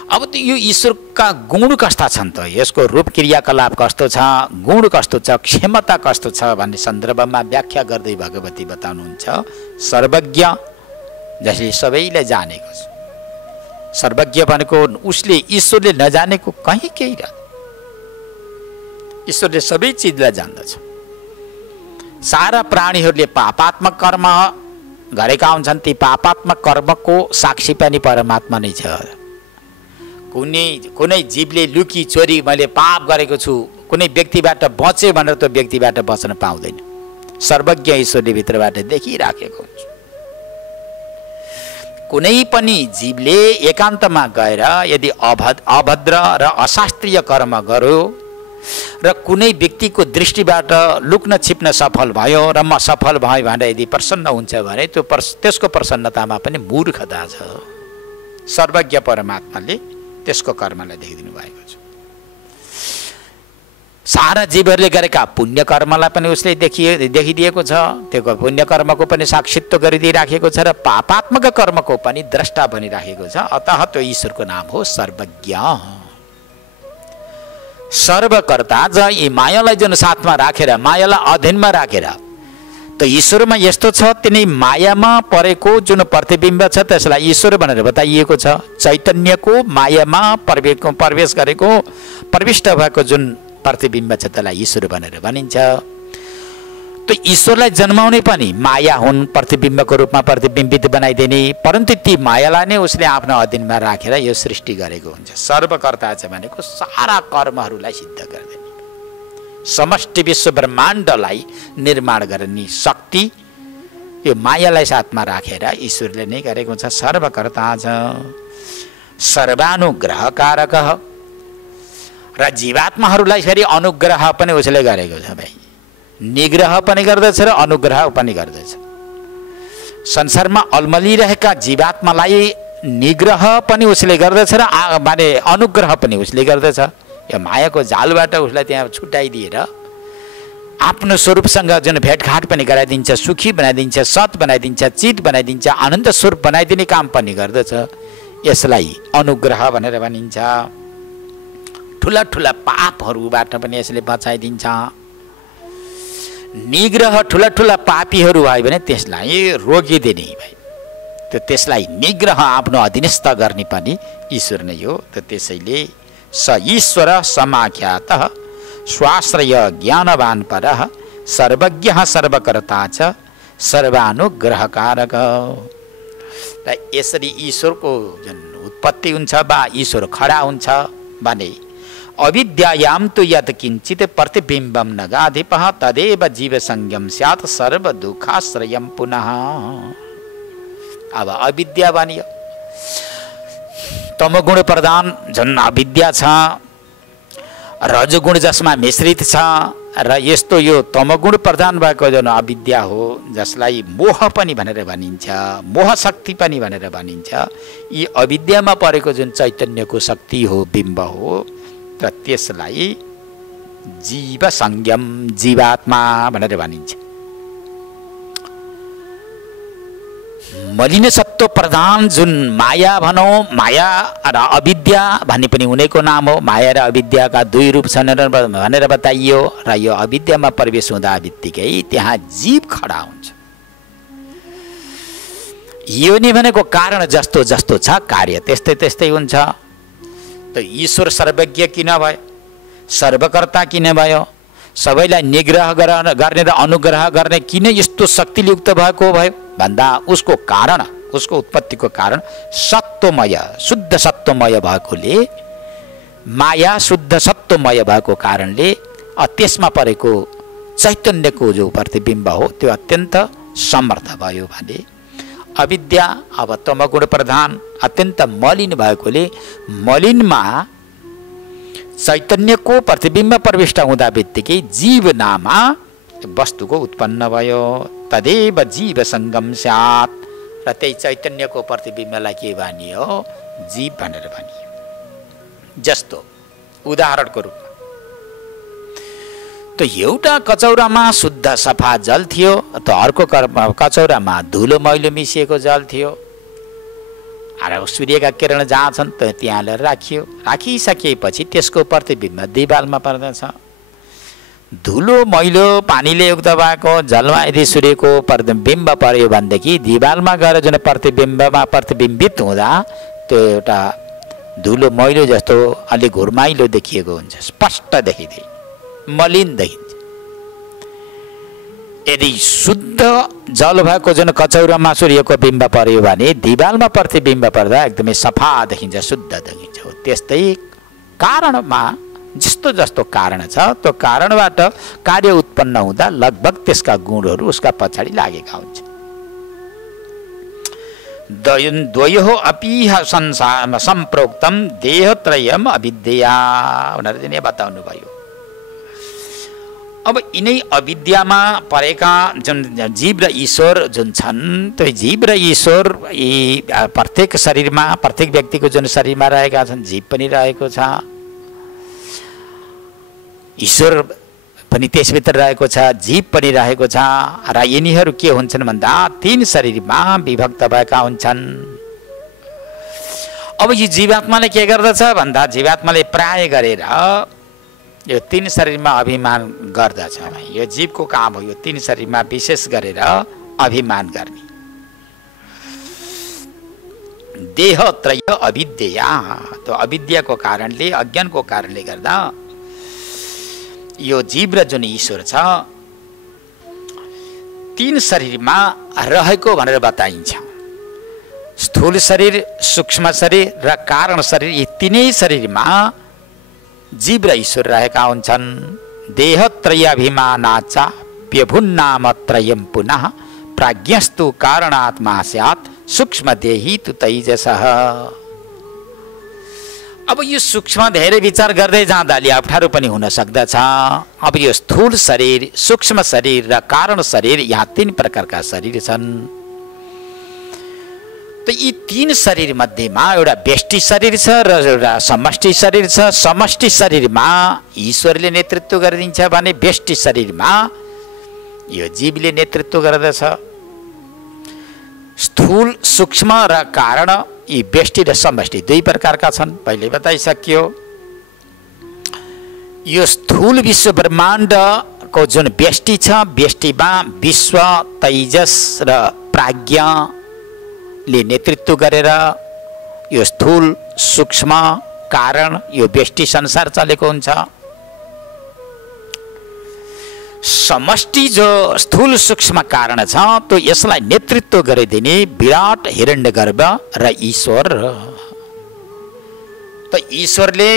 अब त यो ईश्वरका गुण कस्ता छन् त, यसको रूप क्रियाकलाप कस्तो छ, गुण कस्तो छ, क्षमता कस्तो छ भन्ने सन्दर्भमा व्याख्या गर्दै भगवती बताउनुहुन्छ। सर्वज्ञ जसले सबैलाई जानेको छ। सर्वज्ञ भनेको उसले ईश्वरले नजानेको कहीँ केही र ईश्वरले सबै चिजलाई जान्दछ। सारा प्राणीहरूले पापात्मक कर्म गरेका हुन्छन्, ती पापात्मक कर्मको साक्षी पनि परमात्मा नै छ। कुनै जीवले लुकी चोरी मैले पाप गरेको छु, कुनै व्यक्तिबाट बचे भनेर त्यो व्यक्तिबाट बच्न पाउँदैन। सर्वज्ञ ईश्वरले भित्रबाट देखिराखेको हुन्छ। कुनै पनि जीवले एकान्तमा गएर यदि अभद्र र अशास्त्रीय कर्म गर्यो र कुनै व्यक्तिको दृष्टिबाट लुक्न छिप्न सफल भयो र म सफल भएँ भनेर यदि प्रसन्न हुन्छ भने त्यसको प्रसन्नतामा पनि मूर्खता छ। सर्वज्ञ परमात्माले त्यसको कर्मलाई देखिदिनु भएको छ। सारा जीवहरूले गरेका पुण्य कर्मलाई पनि उसले देखिदिएको छ। त्यो पुण्य कर्मको पनि साक्षित्व गरिदिइराखेको छ र पापात्मक कर्मको पनि द्रष्टा बनिराखेको छ। अतः त्यो ईश्वरको नाम हो सर्वज्ञ, सर्वकर्ता। यी मायालाई जुन साथमा राखेर, मायालाई अधीनमा राखेर, त ईश्वरमा यस्तो छ, तिनी मायामा परेको जुन प्रतिबिम्ब छ त्यसलाई ईश्वर भनेर बताइएको छ। चैतन्यको मायामा प्रवेश गरेको, प्रविष्ट भएको जुन प्रतिबिम्ब छ त्यसलाई ईश्वर भनेर भनिन्छ। त्यो ईश्वरलाई जन्माउने पनि माया हुन्, प्रतिबिम्बको रूपमा प्रतिबिम्बित बनाइदिने। परन्तु ती मायालाई नै उसले आफ्नो अधीनमा राखेर यो सृष्टि गरेको हुन्छ। सर्वकर्ता छ भनेको सारा कर्महरूलाई सिद्ध गर्दैन, समष्टि विश्व ब्रह्माण्डलाई निर्माण गर्ने शक्ति यो मायालाई साथमा राखेर ईश्वरले नै गरेको छ। सर्वकर्ता छ, सर्वानुग्रहकारक र जीवात्माहरूलाई फेरि अनुग्रह पनि उसले गरेको छ। भाइ निग्रह पनि गर्दछ र अनुग्रह पनि गर्दछ। संसारमा अल्मलिरहेका जीवात्मालाई निग्रह पनि उसले गर्दछ र माने अनुग्रह पनि उसले गर्दछ। यो मायाको जालबाट उसलाई त्यहाँ छुट्याइदिएर आफ्नो स्वरूपसँग जुन भेटघाट पनि गराइदिन्छ, सुखी बनाइदिन्छ, सत बनाइदिन्छ, चित बनाइदिन्छ, आनन्द स्वरूप बनाइदिने काम पनि गर्दछ। यसलाई अनुग्रह भनेर भनिन्छ। ठुला ठुला पापहरूबाट पनि यसले बचाइदिन्छ। निग्रह ठुला ठुला पापीहरू भयो भने त्यसलाई रोकिदिने भाइ, त्यसलाई निग्रह आफ्नो अधीनस्थ गर्ने पनि ईश्वर नै हो। त त्यसैले स ईश्वर समाख्यात स्वाश्रय ज्ञानवान पर सर्वज्ञ सर्वकर्ता च सर्वानुग्रहकारक। र यसरी ईश्वरको जुन उत्पत्ति हुन्छ वा ईश्वर खडा हुन्छ भने अविद्यायाम तु यत् किञ्चित् प्रतिबिम्बं न गाधिपः तदेव जीवसंज्ञं स्यात् सर्व दुःखाश्रयं पुनः। अब अविद्या बनियो, तमगुण प्रधान जुन अविद्या छ, रजगुण जसमा मिश्रित छ, र यस्तो यो तमगुण प्रधान भएको जुन अविद्या हो जसलाई मोह पनि भनेर भनिन्छ, मोह शक्ति पनि भनेर भनिन्छ। यी अविद्यामा परेको जुन चैतन्यको शक्ति हो, बिम्ब हो, र त्यसलाई जीव संज्ञम, जीवात्मा भनेर भनिन्छ। मलिन सत्व प्रधान जुन माया भनौँ, माया र अविद्या भन्ने पनि उनीको नाम हो। माया र अविद्याका दुई रूप छन् भनेर बताइयो। र यो अविद्यामा प्रवेश हुँदा बित्तिकै त्यहाँ जीव खडा हुन्छ। यो नि भनेको कारण जस्तो जस्तो छ, कार्य त्यस्तै त्यस्तै हुन्छ। त ईश्वर सर्वज्ञ किन भयो, सर्वकर्ता किन भयो, सबैलाई निग्रह गर्ने र अनुग्रह गर्ने किन यस्तो शक्तियुक्त भएको भयो भन्दा उसको कारण, उसको उत्पत्तिको कारण सत्वमय, शुद्ध सत्वमय भएकोले, माया शुद्ध सत्वमय भएको कारणले त्यसमा परेको चैतन्यको जो प्रतिबिम्ब हो त्यो अत्यन्त समर्थ भयो भने अविद्या अब तमगुण प्रधान अत्यन्त मलिन भएकोले मलिनमा चैतन्यको प्रतिबिम्ब प्रविष्ट हुँदा बित्तिकै जीव नामा वस्तुको उत्पन्न भयो। तदेव जीव संगम स्यात्, र त्यही चैतन्यको प्रतिबिम्बलाई के भनियो, जीव भनेर भनियो। जस्तो उदाहरणको रूपमा त एउटा कचौरामा शुद्ध सफा जल थियो, त अर्को कचौरामा धुलो मैलो मिसिएको जल थियो। र सूर्यका किरण जहाँ छन् त त्यहाँ ल्याएर राखियो। राखिसकेपछि त्यसको प्रतिबिम्ब दिवालमा पर्दछ। धुलो मैलो पानीले युक्त भएको जलमा यदि सूर्यको प्रतिबिम्ब पर्यो भनेदेखि दिवालमा गएर जुन प्रतिबिम्बमा प्रतिबिम्बित हुँदा त्यो एउटा धुलो मैलो जस्तो अलि घुर्माइलो देखिएको हुन्छ, स्पष्ट देखिँदै, मलिन देखिन्छ। यदि शुद्ध जल भएको जुन कचौरामा सूर्यको बिम्ब पर्यो भने दिवालमा प्रतिबिम्ब पर्दा एकदमै सफा देखिन्छ, शुद्ध देखिन्छ। त्यस्तै कारणमा जस्तो जस्तो कारण छ त्यो कारणबाट कार्य उत्पन्न हुँदा लगभग त्यसका गुणहरू उसका पछाडि लागेका हुन्छ। द्वयोः अपि सम्प्रोक्तम देहत्रयम् अविद्या भनेर चाहिँ बताउनु भयो। अब यिनै अविद्यामा परेका जुन जीव र ईश्वर जुन छन् त्यो जीव र ईश्वर यी प्रत्येक शरीरमा प्रत्येक व्यक्तिको जुन शरीरमा रहेका छन् जीव पनि रहेको छ, ईश्वर पनि त्यसभित्र रहेको छ, जीव पनि रहेको छ र यिनीहरू के हुन्छन् भन्दा तीन शरीरमा विभक्त भएका हुन्छन्। अब यो जीवात्माले के गर्दछ भन्दा जीवात्माले प्राय गरेर यो तीन शरीरमा अभिमान गर्दछ। यो जीवको काम हो यो तीन शरीरमा विशेष गरेर अभिमान गर्ने। देहत्रय अविद्या, त्यो अविद्याको कारणले अज्ञानको कारणले गर्दा यो जीव र जुन ईश्वर छ तीन शरीरमा रहेको भनेर बताइन्छ। स्थूल शरीर, सूक्ष्म शरीर र कारण शरीर, यी तीनै शरीरमा जीव र ईश्वर रहेका हुन्छन्। देहत्रयाभिमानाचा व्यभुन्नामत्रयं पुनः प्राज्ञस्तु कारणात्मा स्यात् सूक्ष्मदेही तु तैजसः। अब यो सूक्ष्म धेरै विचार गर्दै जाँदाले अप्ठ्यारो पनि हुन सक्दछ। अब यो स्थूल शरीर, सूक्ष्म शरीर र कारण शरीर, यहाँ तीन प्रकारका शरीर छन्। त यी तीन शरीर मध्येमा एउटा व्यष्टि शरीर छ र एउटा समष्टि शरीर छ। समष्टि शरीरमा ईश्वरले नेतृत्व गरिदिन्छ भने व्यष्टि शरीरमा यो जीवले नेतृत्व गर्दछ। स्थूल, सूक्ष्म र कारण, यी व्यष्टि र समष्टि दुई प्रकारका छन्, पहिले बताइसकियो। यो स्थूल विश्व ब्रह्माण्डको जुन व्यष्टि छ, व्यष्टिमा विश्व, तैजस र प्राज्ञले नेतृत्व गरेर यो स्थूल, सूक्ष्म, कारण, यो व्यष्टि संसार चलेको हुन्छ। समष्टि जो स्थूल सूक्ष्म कारण छ त्यो यसलाई नेतृत्व गरिदिने विराट हिरण्यगर्भ र ईश्वर। त ईश्वरले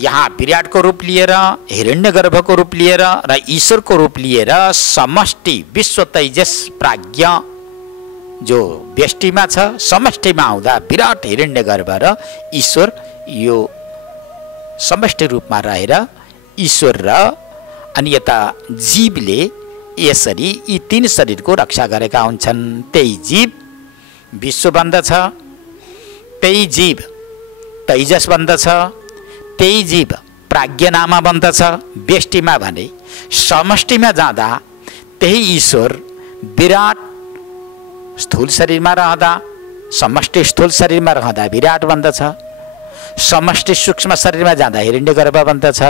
यहाँ विराटको रूप लिएर, हिरण्यगर्भको रूप लिएर र ईश्वरको रूप लिएर समष्टि विश्व, तैजस, प्राज्ञ जो व्यष्टिमा छ, समष्टिमा आउँदा विराट हिरण्यगर्भ र ईश्वर यो समष्टि रूपमा रहेर ईश्वर र अनि यता जीवले यसरी यी तीन शरीरको रक्षा गरेका हुन्छन्। त्यही जीव विश्व बन्दछ, त्यही जीव तैजस बन्दछ, त्यही जीव प्राज्ञनामा बन्दछ व्यष्टिमा भने। समष्टिमा जाँदा त्यही ईश्वर विराट स्थूल शरीरमा रहँदा, समष्टि स्थूल शरीरमा रहँदा विराट बन्दछ, समष्टि सूक्ष्म शरीरमा जाँदा हिरण्यगर्भ बन्दछ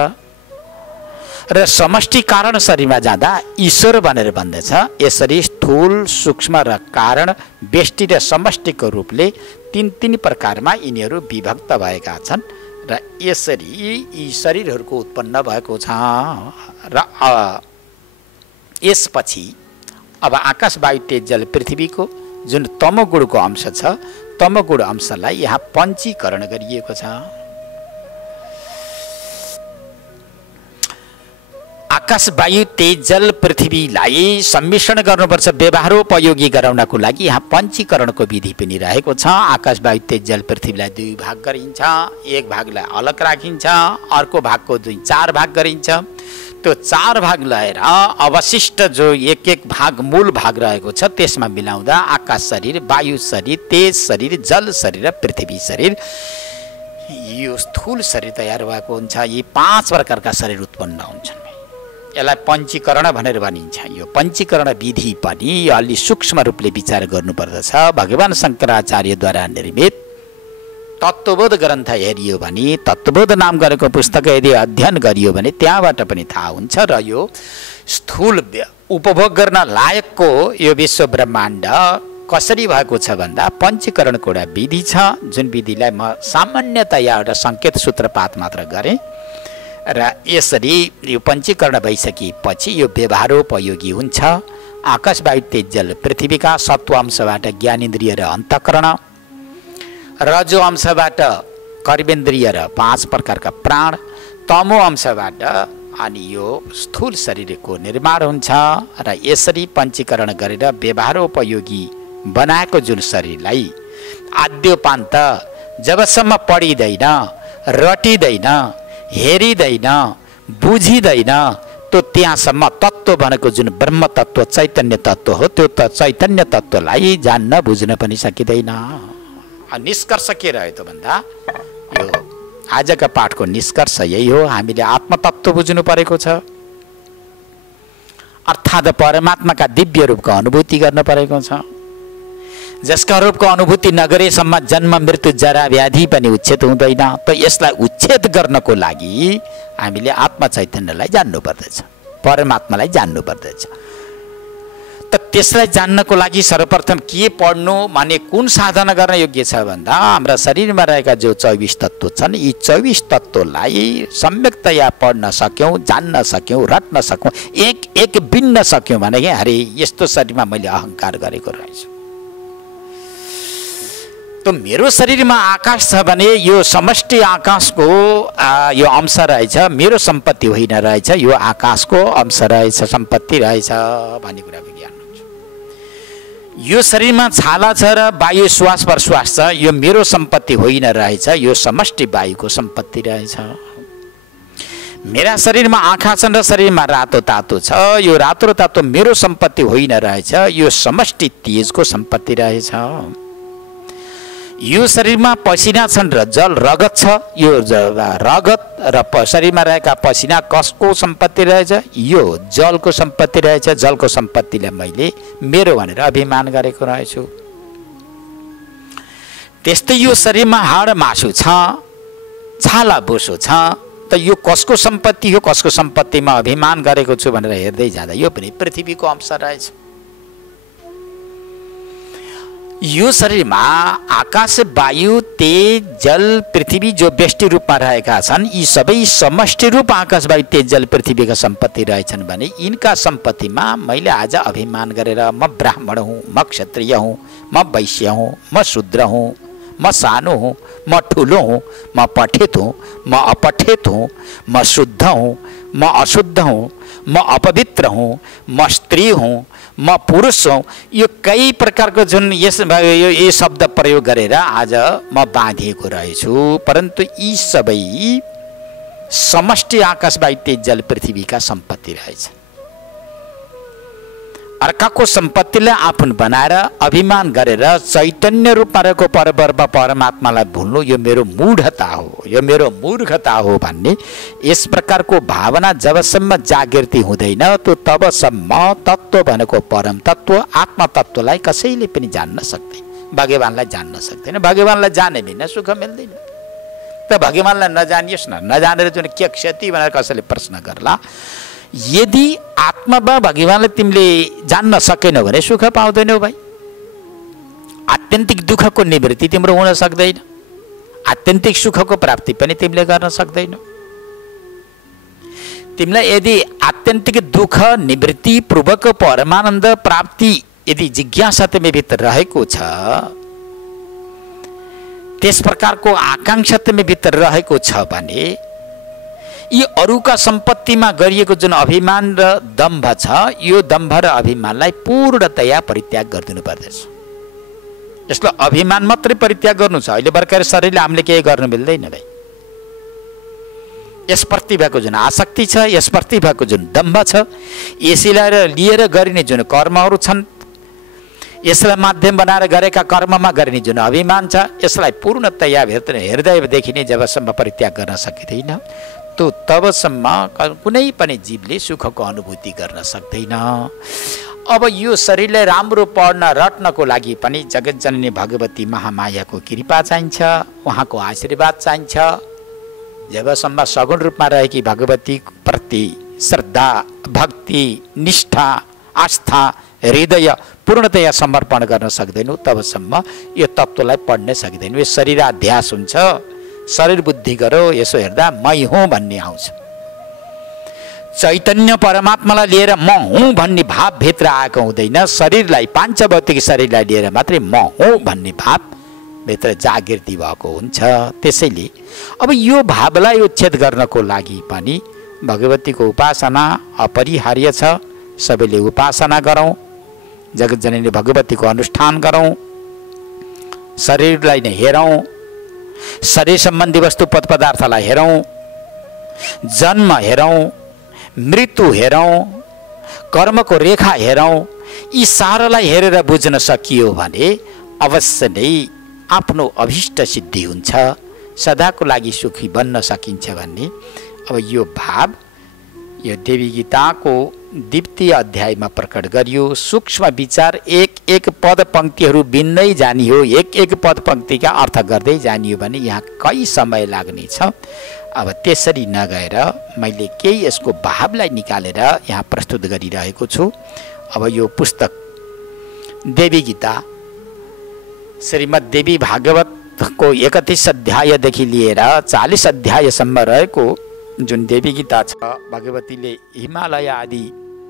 र समष्टि कारण शरीरमा जाँदा ईश्वर बनेर बन्दछ। यसरी स्थूल, सूक्ष्म र कारण, व्यष्टि र समष्टिको रूपले तीन तीन प्रकारमा यिनीहरू विभक्त भएका छन् र यसरी यी शरीरहरूको उत्पन्न भएको छ। र यसपछि अब आकाश, वायु, तेज, जल, पृथ्वीको जुन तमोगुणको अंश छ, तमोगुण अंशलाई यहाँ पञ्चीकरण गरिएको छ। आकाश, वायु, तेज, जल, पृथ्वीलाई सम्मिश्रण गर्नुपर्छ व्यवहारोपयोगी गराउनको लागि यहाँ पञ्चीकरणको विधि पनि रहेको छ। आकाश, वायु, तेज, जल, पृथ्वीलाई दुई भाग गरिन्छ। एक भागलाई अलग राखिन्छ, अर्को भागको दुई चार भाग गरिन्छ। त्यो चार भाग लिएर अवशिष्ट जो एक एक भाग मूल भाग रहेको छ त्यसमा मिलाउँदा आकाश शरीर, वायु शरीर, तेज शरीर, जल शरीर र पृथ्वी शरीर, यो स्थूल शरीर तयार भएको हुन्छ। यी पाँच प्रकारका शरीर उत्पन्न हुन्छन्। यसलाई पञ्चीकरण भनेर भनिन्छ। यो पञ्चीकरण विधि पनि अलि सूक्ष्म रूपले विचार गर्नुपर्दछ। भगवान शङ्कराचार्यद्वारा निर्मित तत्त्वबोध ग्रन्थ हेरियो भने, तत्त्वबोध नाम गरेको पुस्तक यदि अध्ययन गरियो भने त्यहाँबाट पनि थाहा हुन्छ। र यो स्थूल उपभोग गर्न लायकको यो विश्व ब्रह्माण्ड कसरी भएको छ भन्दा पञ्चीकरणको एउटा विधि छ, जुन विधिलाई म सामान्यतया एउटा सङ्केत सूत्रपात मात्र गरेँ। र यसरी यो पञ्चीकरण भइसकेपछि यो व्यवहारोपयोगी हुन्छ। आकाश, वायु, तेज, जल, पृथ्वीका सत्व अंशबाट ज्ञानेन्द्रिय र अन्तःकरण, रजो अंशबाट कर्मेन्द्रिय र 5 प्रकारका प्राण तमो अंशबाट अनि यो स्थूल शरीरको निर्माण हुन्छ र यसरी पञ्चीकरण गरेर व्यवहारोपयोगी बनाएको जुन शरीरलाई आद्योपान्त जबसम्म पढिँदैन, रटिँदैन, हेरिँदैन, बुझिँदैन त्यो त्यहाँसम्म तत्त्व भनेको जुन ब्रह्म तत्त्व चैतन्य तत्त्व हो त्यो चैतन्य तत्त्वलाई जान्न बुझ्न पनि सकिँदैन। निष्कर्ष के रह्यो त भन्दा यो आजका पाठको निष्कर्ष यही हो, हामीले आत्मतत्त्व बुझ्नु परेको छ, अर्थात् परमात्माका दिव्य रूपको अनुभूति गर्न परेको छ, जसका रूपको अनुभूति नगरेसम्म जन्म मृत्यु जरा व्याधि पनि उच्छेद हुँदैन। त यसलाई उच्छेद गर्नको लागि हामीले आत्मा चैतन्यलाई जान्नु पर्दछ, परमात्मालाई जान्नु पर्दछ। त त्यसलाई जान्नको लागि सर्वप्रथम के पढ्नु भने कुन साधना गर्न योग्य छ भन्दा हाम्रा शरीरमा रहेका जो 24 तत्त्व छन् यी 24 तत्त्वलाई सम्यकतया पढ्न सक्यौँ, जान्न सक्यौँ, रट्न सक्यौँ, एक एक बिन्न सक्यौँ भने अरे यस्तो शरीरमा मैले अहङ्कार गरेको रहेछु, तो मेरो शरीरमा आकाश छ भने यो समष्टि आकाशको यो अंश रहेछ, मेरो सम्पत्ति होइन रहेछ, यो आकाशको अंश रहेछ, सम्पत्ति रहेछ भन्ने कुराको ज्ञान हुन्छ। यो शरीरमा छाला छ र वायु श्वास प्रश्वास छ, यो मेरो सम्पत्ति होइन रहेछ, यो समष्टि वायुको सम्पत्ति रहेछ। मेरा शरीरमा आँखा छन् र शरीरमा रातो तातो छ, यो रातो तातो मेरो सम्पत्ति होइन रहेछ, यो समष्टि तेजको सम्पत्ति रहेछ। यो शरीरमा पसिना छन् र जल रगत छ, यो रगत र शरीरमा रहेका पसिना कसको सम्पत्ति रहेछ, यो जलको सम्पत्ति रहेछ, जलको सम्पत्तिलाई मैले मेरो भनेर अभिमान गरेको रहेछु। त्यस्तै यो शरीरमा हाड मासु छ, छाला बोसो छ, त यो कसको सम्पत्ति हो, कसको सम्पत्तिमा अभिमान गरेको छु भनेर हेर्दै जाँदा यो पनि पृथ्वीको अंश रहेछ। यो शरीरमा आकाश वायु तेज जल पृथ्वी जो व्यष्टि रूपमा रहेका छन् यी सबै समष्टि रूप आकाश वायु तेज जल पृथ्वीका सम्पत्ति रहेछन् भने यिनका सम्पत्तिमा मैले आज अभिमान गरेर म ब्राह्मण हुँ, म क्षत्रिय हुँ, म वैश्य हुँ, म शूद्र हुँ, म सानो हुँ, म ठुलो हुँ, म पठित हुँ, म अपठित हुँ, म शुद्ध हूँ, म अशुद्ध हूँ, म अपवित्र हूँ, म स्त्री हूँ, म पुरुष हूँ, यो कई प्रकारको जुन यो शब्द प्रयोग गरेर आज म बाँधिएको रहेछु। परन्तु यी सबै समष्टि आकाश वायु तेज जल पृथ्वीका सम्पत्ति रहेछ। अर्काको सम्पत्तिलाई आफून बनाएर अभिमान गरेर चैतन्य रूपमा रहेको परब्रह्म परमात्मालाई भुल्नु यो मेरो मूढता हो, यो मेरो मूर्खता हो भन्ने यस प्रकारको भावना जबसम्म जागृति हुँदैन त्यो तबसम्म तत्त्व भनेको परम तत्त्व आत्मा तत्त्वलाई कसैले पनि जान्न सक्दैन, भगवानलाई जान्न सक्दैन। भगवानलाई जाने बिना सुख मिल्दैन। त भगवानलाई नजानियोस् न, नजानेर जुन के क्षति भनेर कसैले प्रश्न गर्ला। यदि आत्मा भगवानलाई तिमीले जान्न सकेनौ भने सुख पाउँदैनौ भाइ। आत्यन्तिक दुःखको निवृत्ति तिम्रो हुन सक्दैन, आत्यन्तिक सुखको प्राप्ति पनि तिमीले गर्न सक्दैनौ। तिमीलाई यदि आत्यन्तिक दुःख निवृत्ति पूर्वक परमानन्द प्राप्ति यदि जिज्ञासा तिमी भित्र रहेको छ, त्यस प्रकारको आकांक्षा तिमी भित्र रहेको छ भने यी अरूका सम्पत्तिमा गरिएको जुन अभिमान र दम्भ छ यो दम्भ र अभिमानलाई पूर्णतया परित्याग गरिदिनु पर्दछ। यसलाई अभिमान मात्रै परित्याग गर्नु छ। अहिले भर्खर शरीरले हामीले केही गर्नु मिल्दैन भाइ। यसप्रति भएको जुन आसक्ति छ, यसप्रति भएको जुन दम्भ छ, यसैलाई लिएर गरिने जुन कर्महरू छन्, यसलाई माध्यम बनाएर गरेका कर्ममा गरिने जुन अभिमान छ, यसलाई पूर्णतया हृदयदेखि नै जबसम्म परित्याग गर्न सकिँदैन तो तबसम्म कुनै पनि जीवले सुखको अनुभूति गर्न सक्दैन। अब यो शरीरलाई राम्रो पढ्न रट्नको लागि पनि जगतजननी भगवती महामायाको कृपा चाहिन्छ, उहाँको आशीर्वाद चाहिन्छ। जबसम्म सगुण रूपमा रहेकी भगवती प्रति श्रद्धा भक्ति निष्ठा आस्था हृदय पूर्णतया समर्पण गर्न सक्दैनौँ तबसम्म यो तत्त्वलाई पढ्न सक्दैनौँ। यो शरीराध्यास हुन्छ। शरीर बुद्धि गरो यसो हेर्दा मै हुँ भन्ने आउँछ। चैतन्य परमात्मालाई लिएर म हुँ भन्ने भाव भित्र आएको हुँदैन। शरीरलाई पाञ्चभौतिक शरीरलाई लिएर मात्रै म हुँ भन्ने भाव भित्र जागृति भएको हुन्छ। त्यसैले अब यो भावलाई उच्छेद गर्नको लागि पनि भगवतीको उपासना अपरिहार्य छ। सबैले उपासना गरौँ, जगतजननी भगवतीको अनुष्ठान गरौँ, शरीरलाई नै हेरौँ, शरीर सम्बन्धी वस्तु पद पदार्थलाई हेरौँ, जन्म हेरौँ, मृत्यु हेरौँ, कर्मको रेखा हेरौँ। यी सारालाई हेरेर बुझ्न सकियो भने अवश्य नै आफ्नो अभिष्ट सिद्धि हुन्छ, सदाको लागि सुखी बन्न सकिन्छ भन्ने अब यो भाव यो देवी गीताको द्वितीय अध्यायमा प्रकट गरियो। सूक्ष्म विचार एक एक पद पंक्तिहरू बिन्दै जानियो, एक एक पद पंक्तिका अर्थ गर्दै जानियो भने यहाँ कति समय लाग्नेछ। अब त्यसरी नगएर मैले केही यसको भावलाई निकालेर यहाँ प्रस्तुत गरिरहेको छु। अब यो पुस्तक देवी गीता श्रीमद् देवी भागवतको 31 अध्यायदेखि लिएर 40 अध्यायसम्म रहेको जुन देवी गीता छ, भगवतीले हिमालय आदि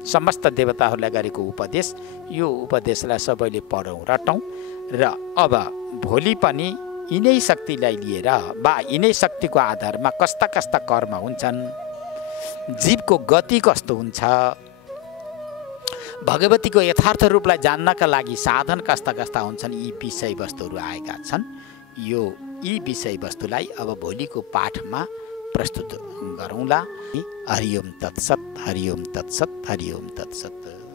समस्त देवताहरूलाई गरेको उपदेश, यो उपदेशलाई सबैले पढौँ रटौँ र अब भोलि पनि यिनै शक्तिलाई लिएर वा यिनै शक्तिको आधारमा कस्ता कस्ता कर्म हुन्छन्, जीवको गति कस्तो हुन्छ, भगवतीको यथार्थ रूपलाई जान्नका लागि साधन कस्ता कस्ता हुन्छन्, यी विषयवस्तुहरू आएका छन्। यी विषयवस्तुलाई अब भोलिको पाठमा प्रस्तुत गरौँला। हरि ओम तत्सत, हरि ओम तत्सत, हरि ओम तत्सत।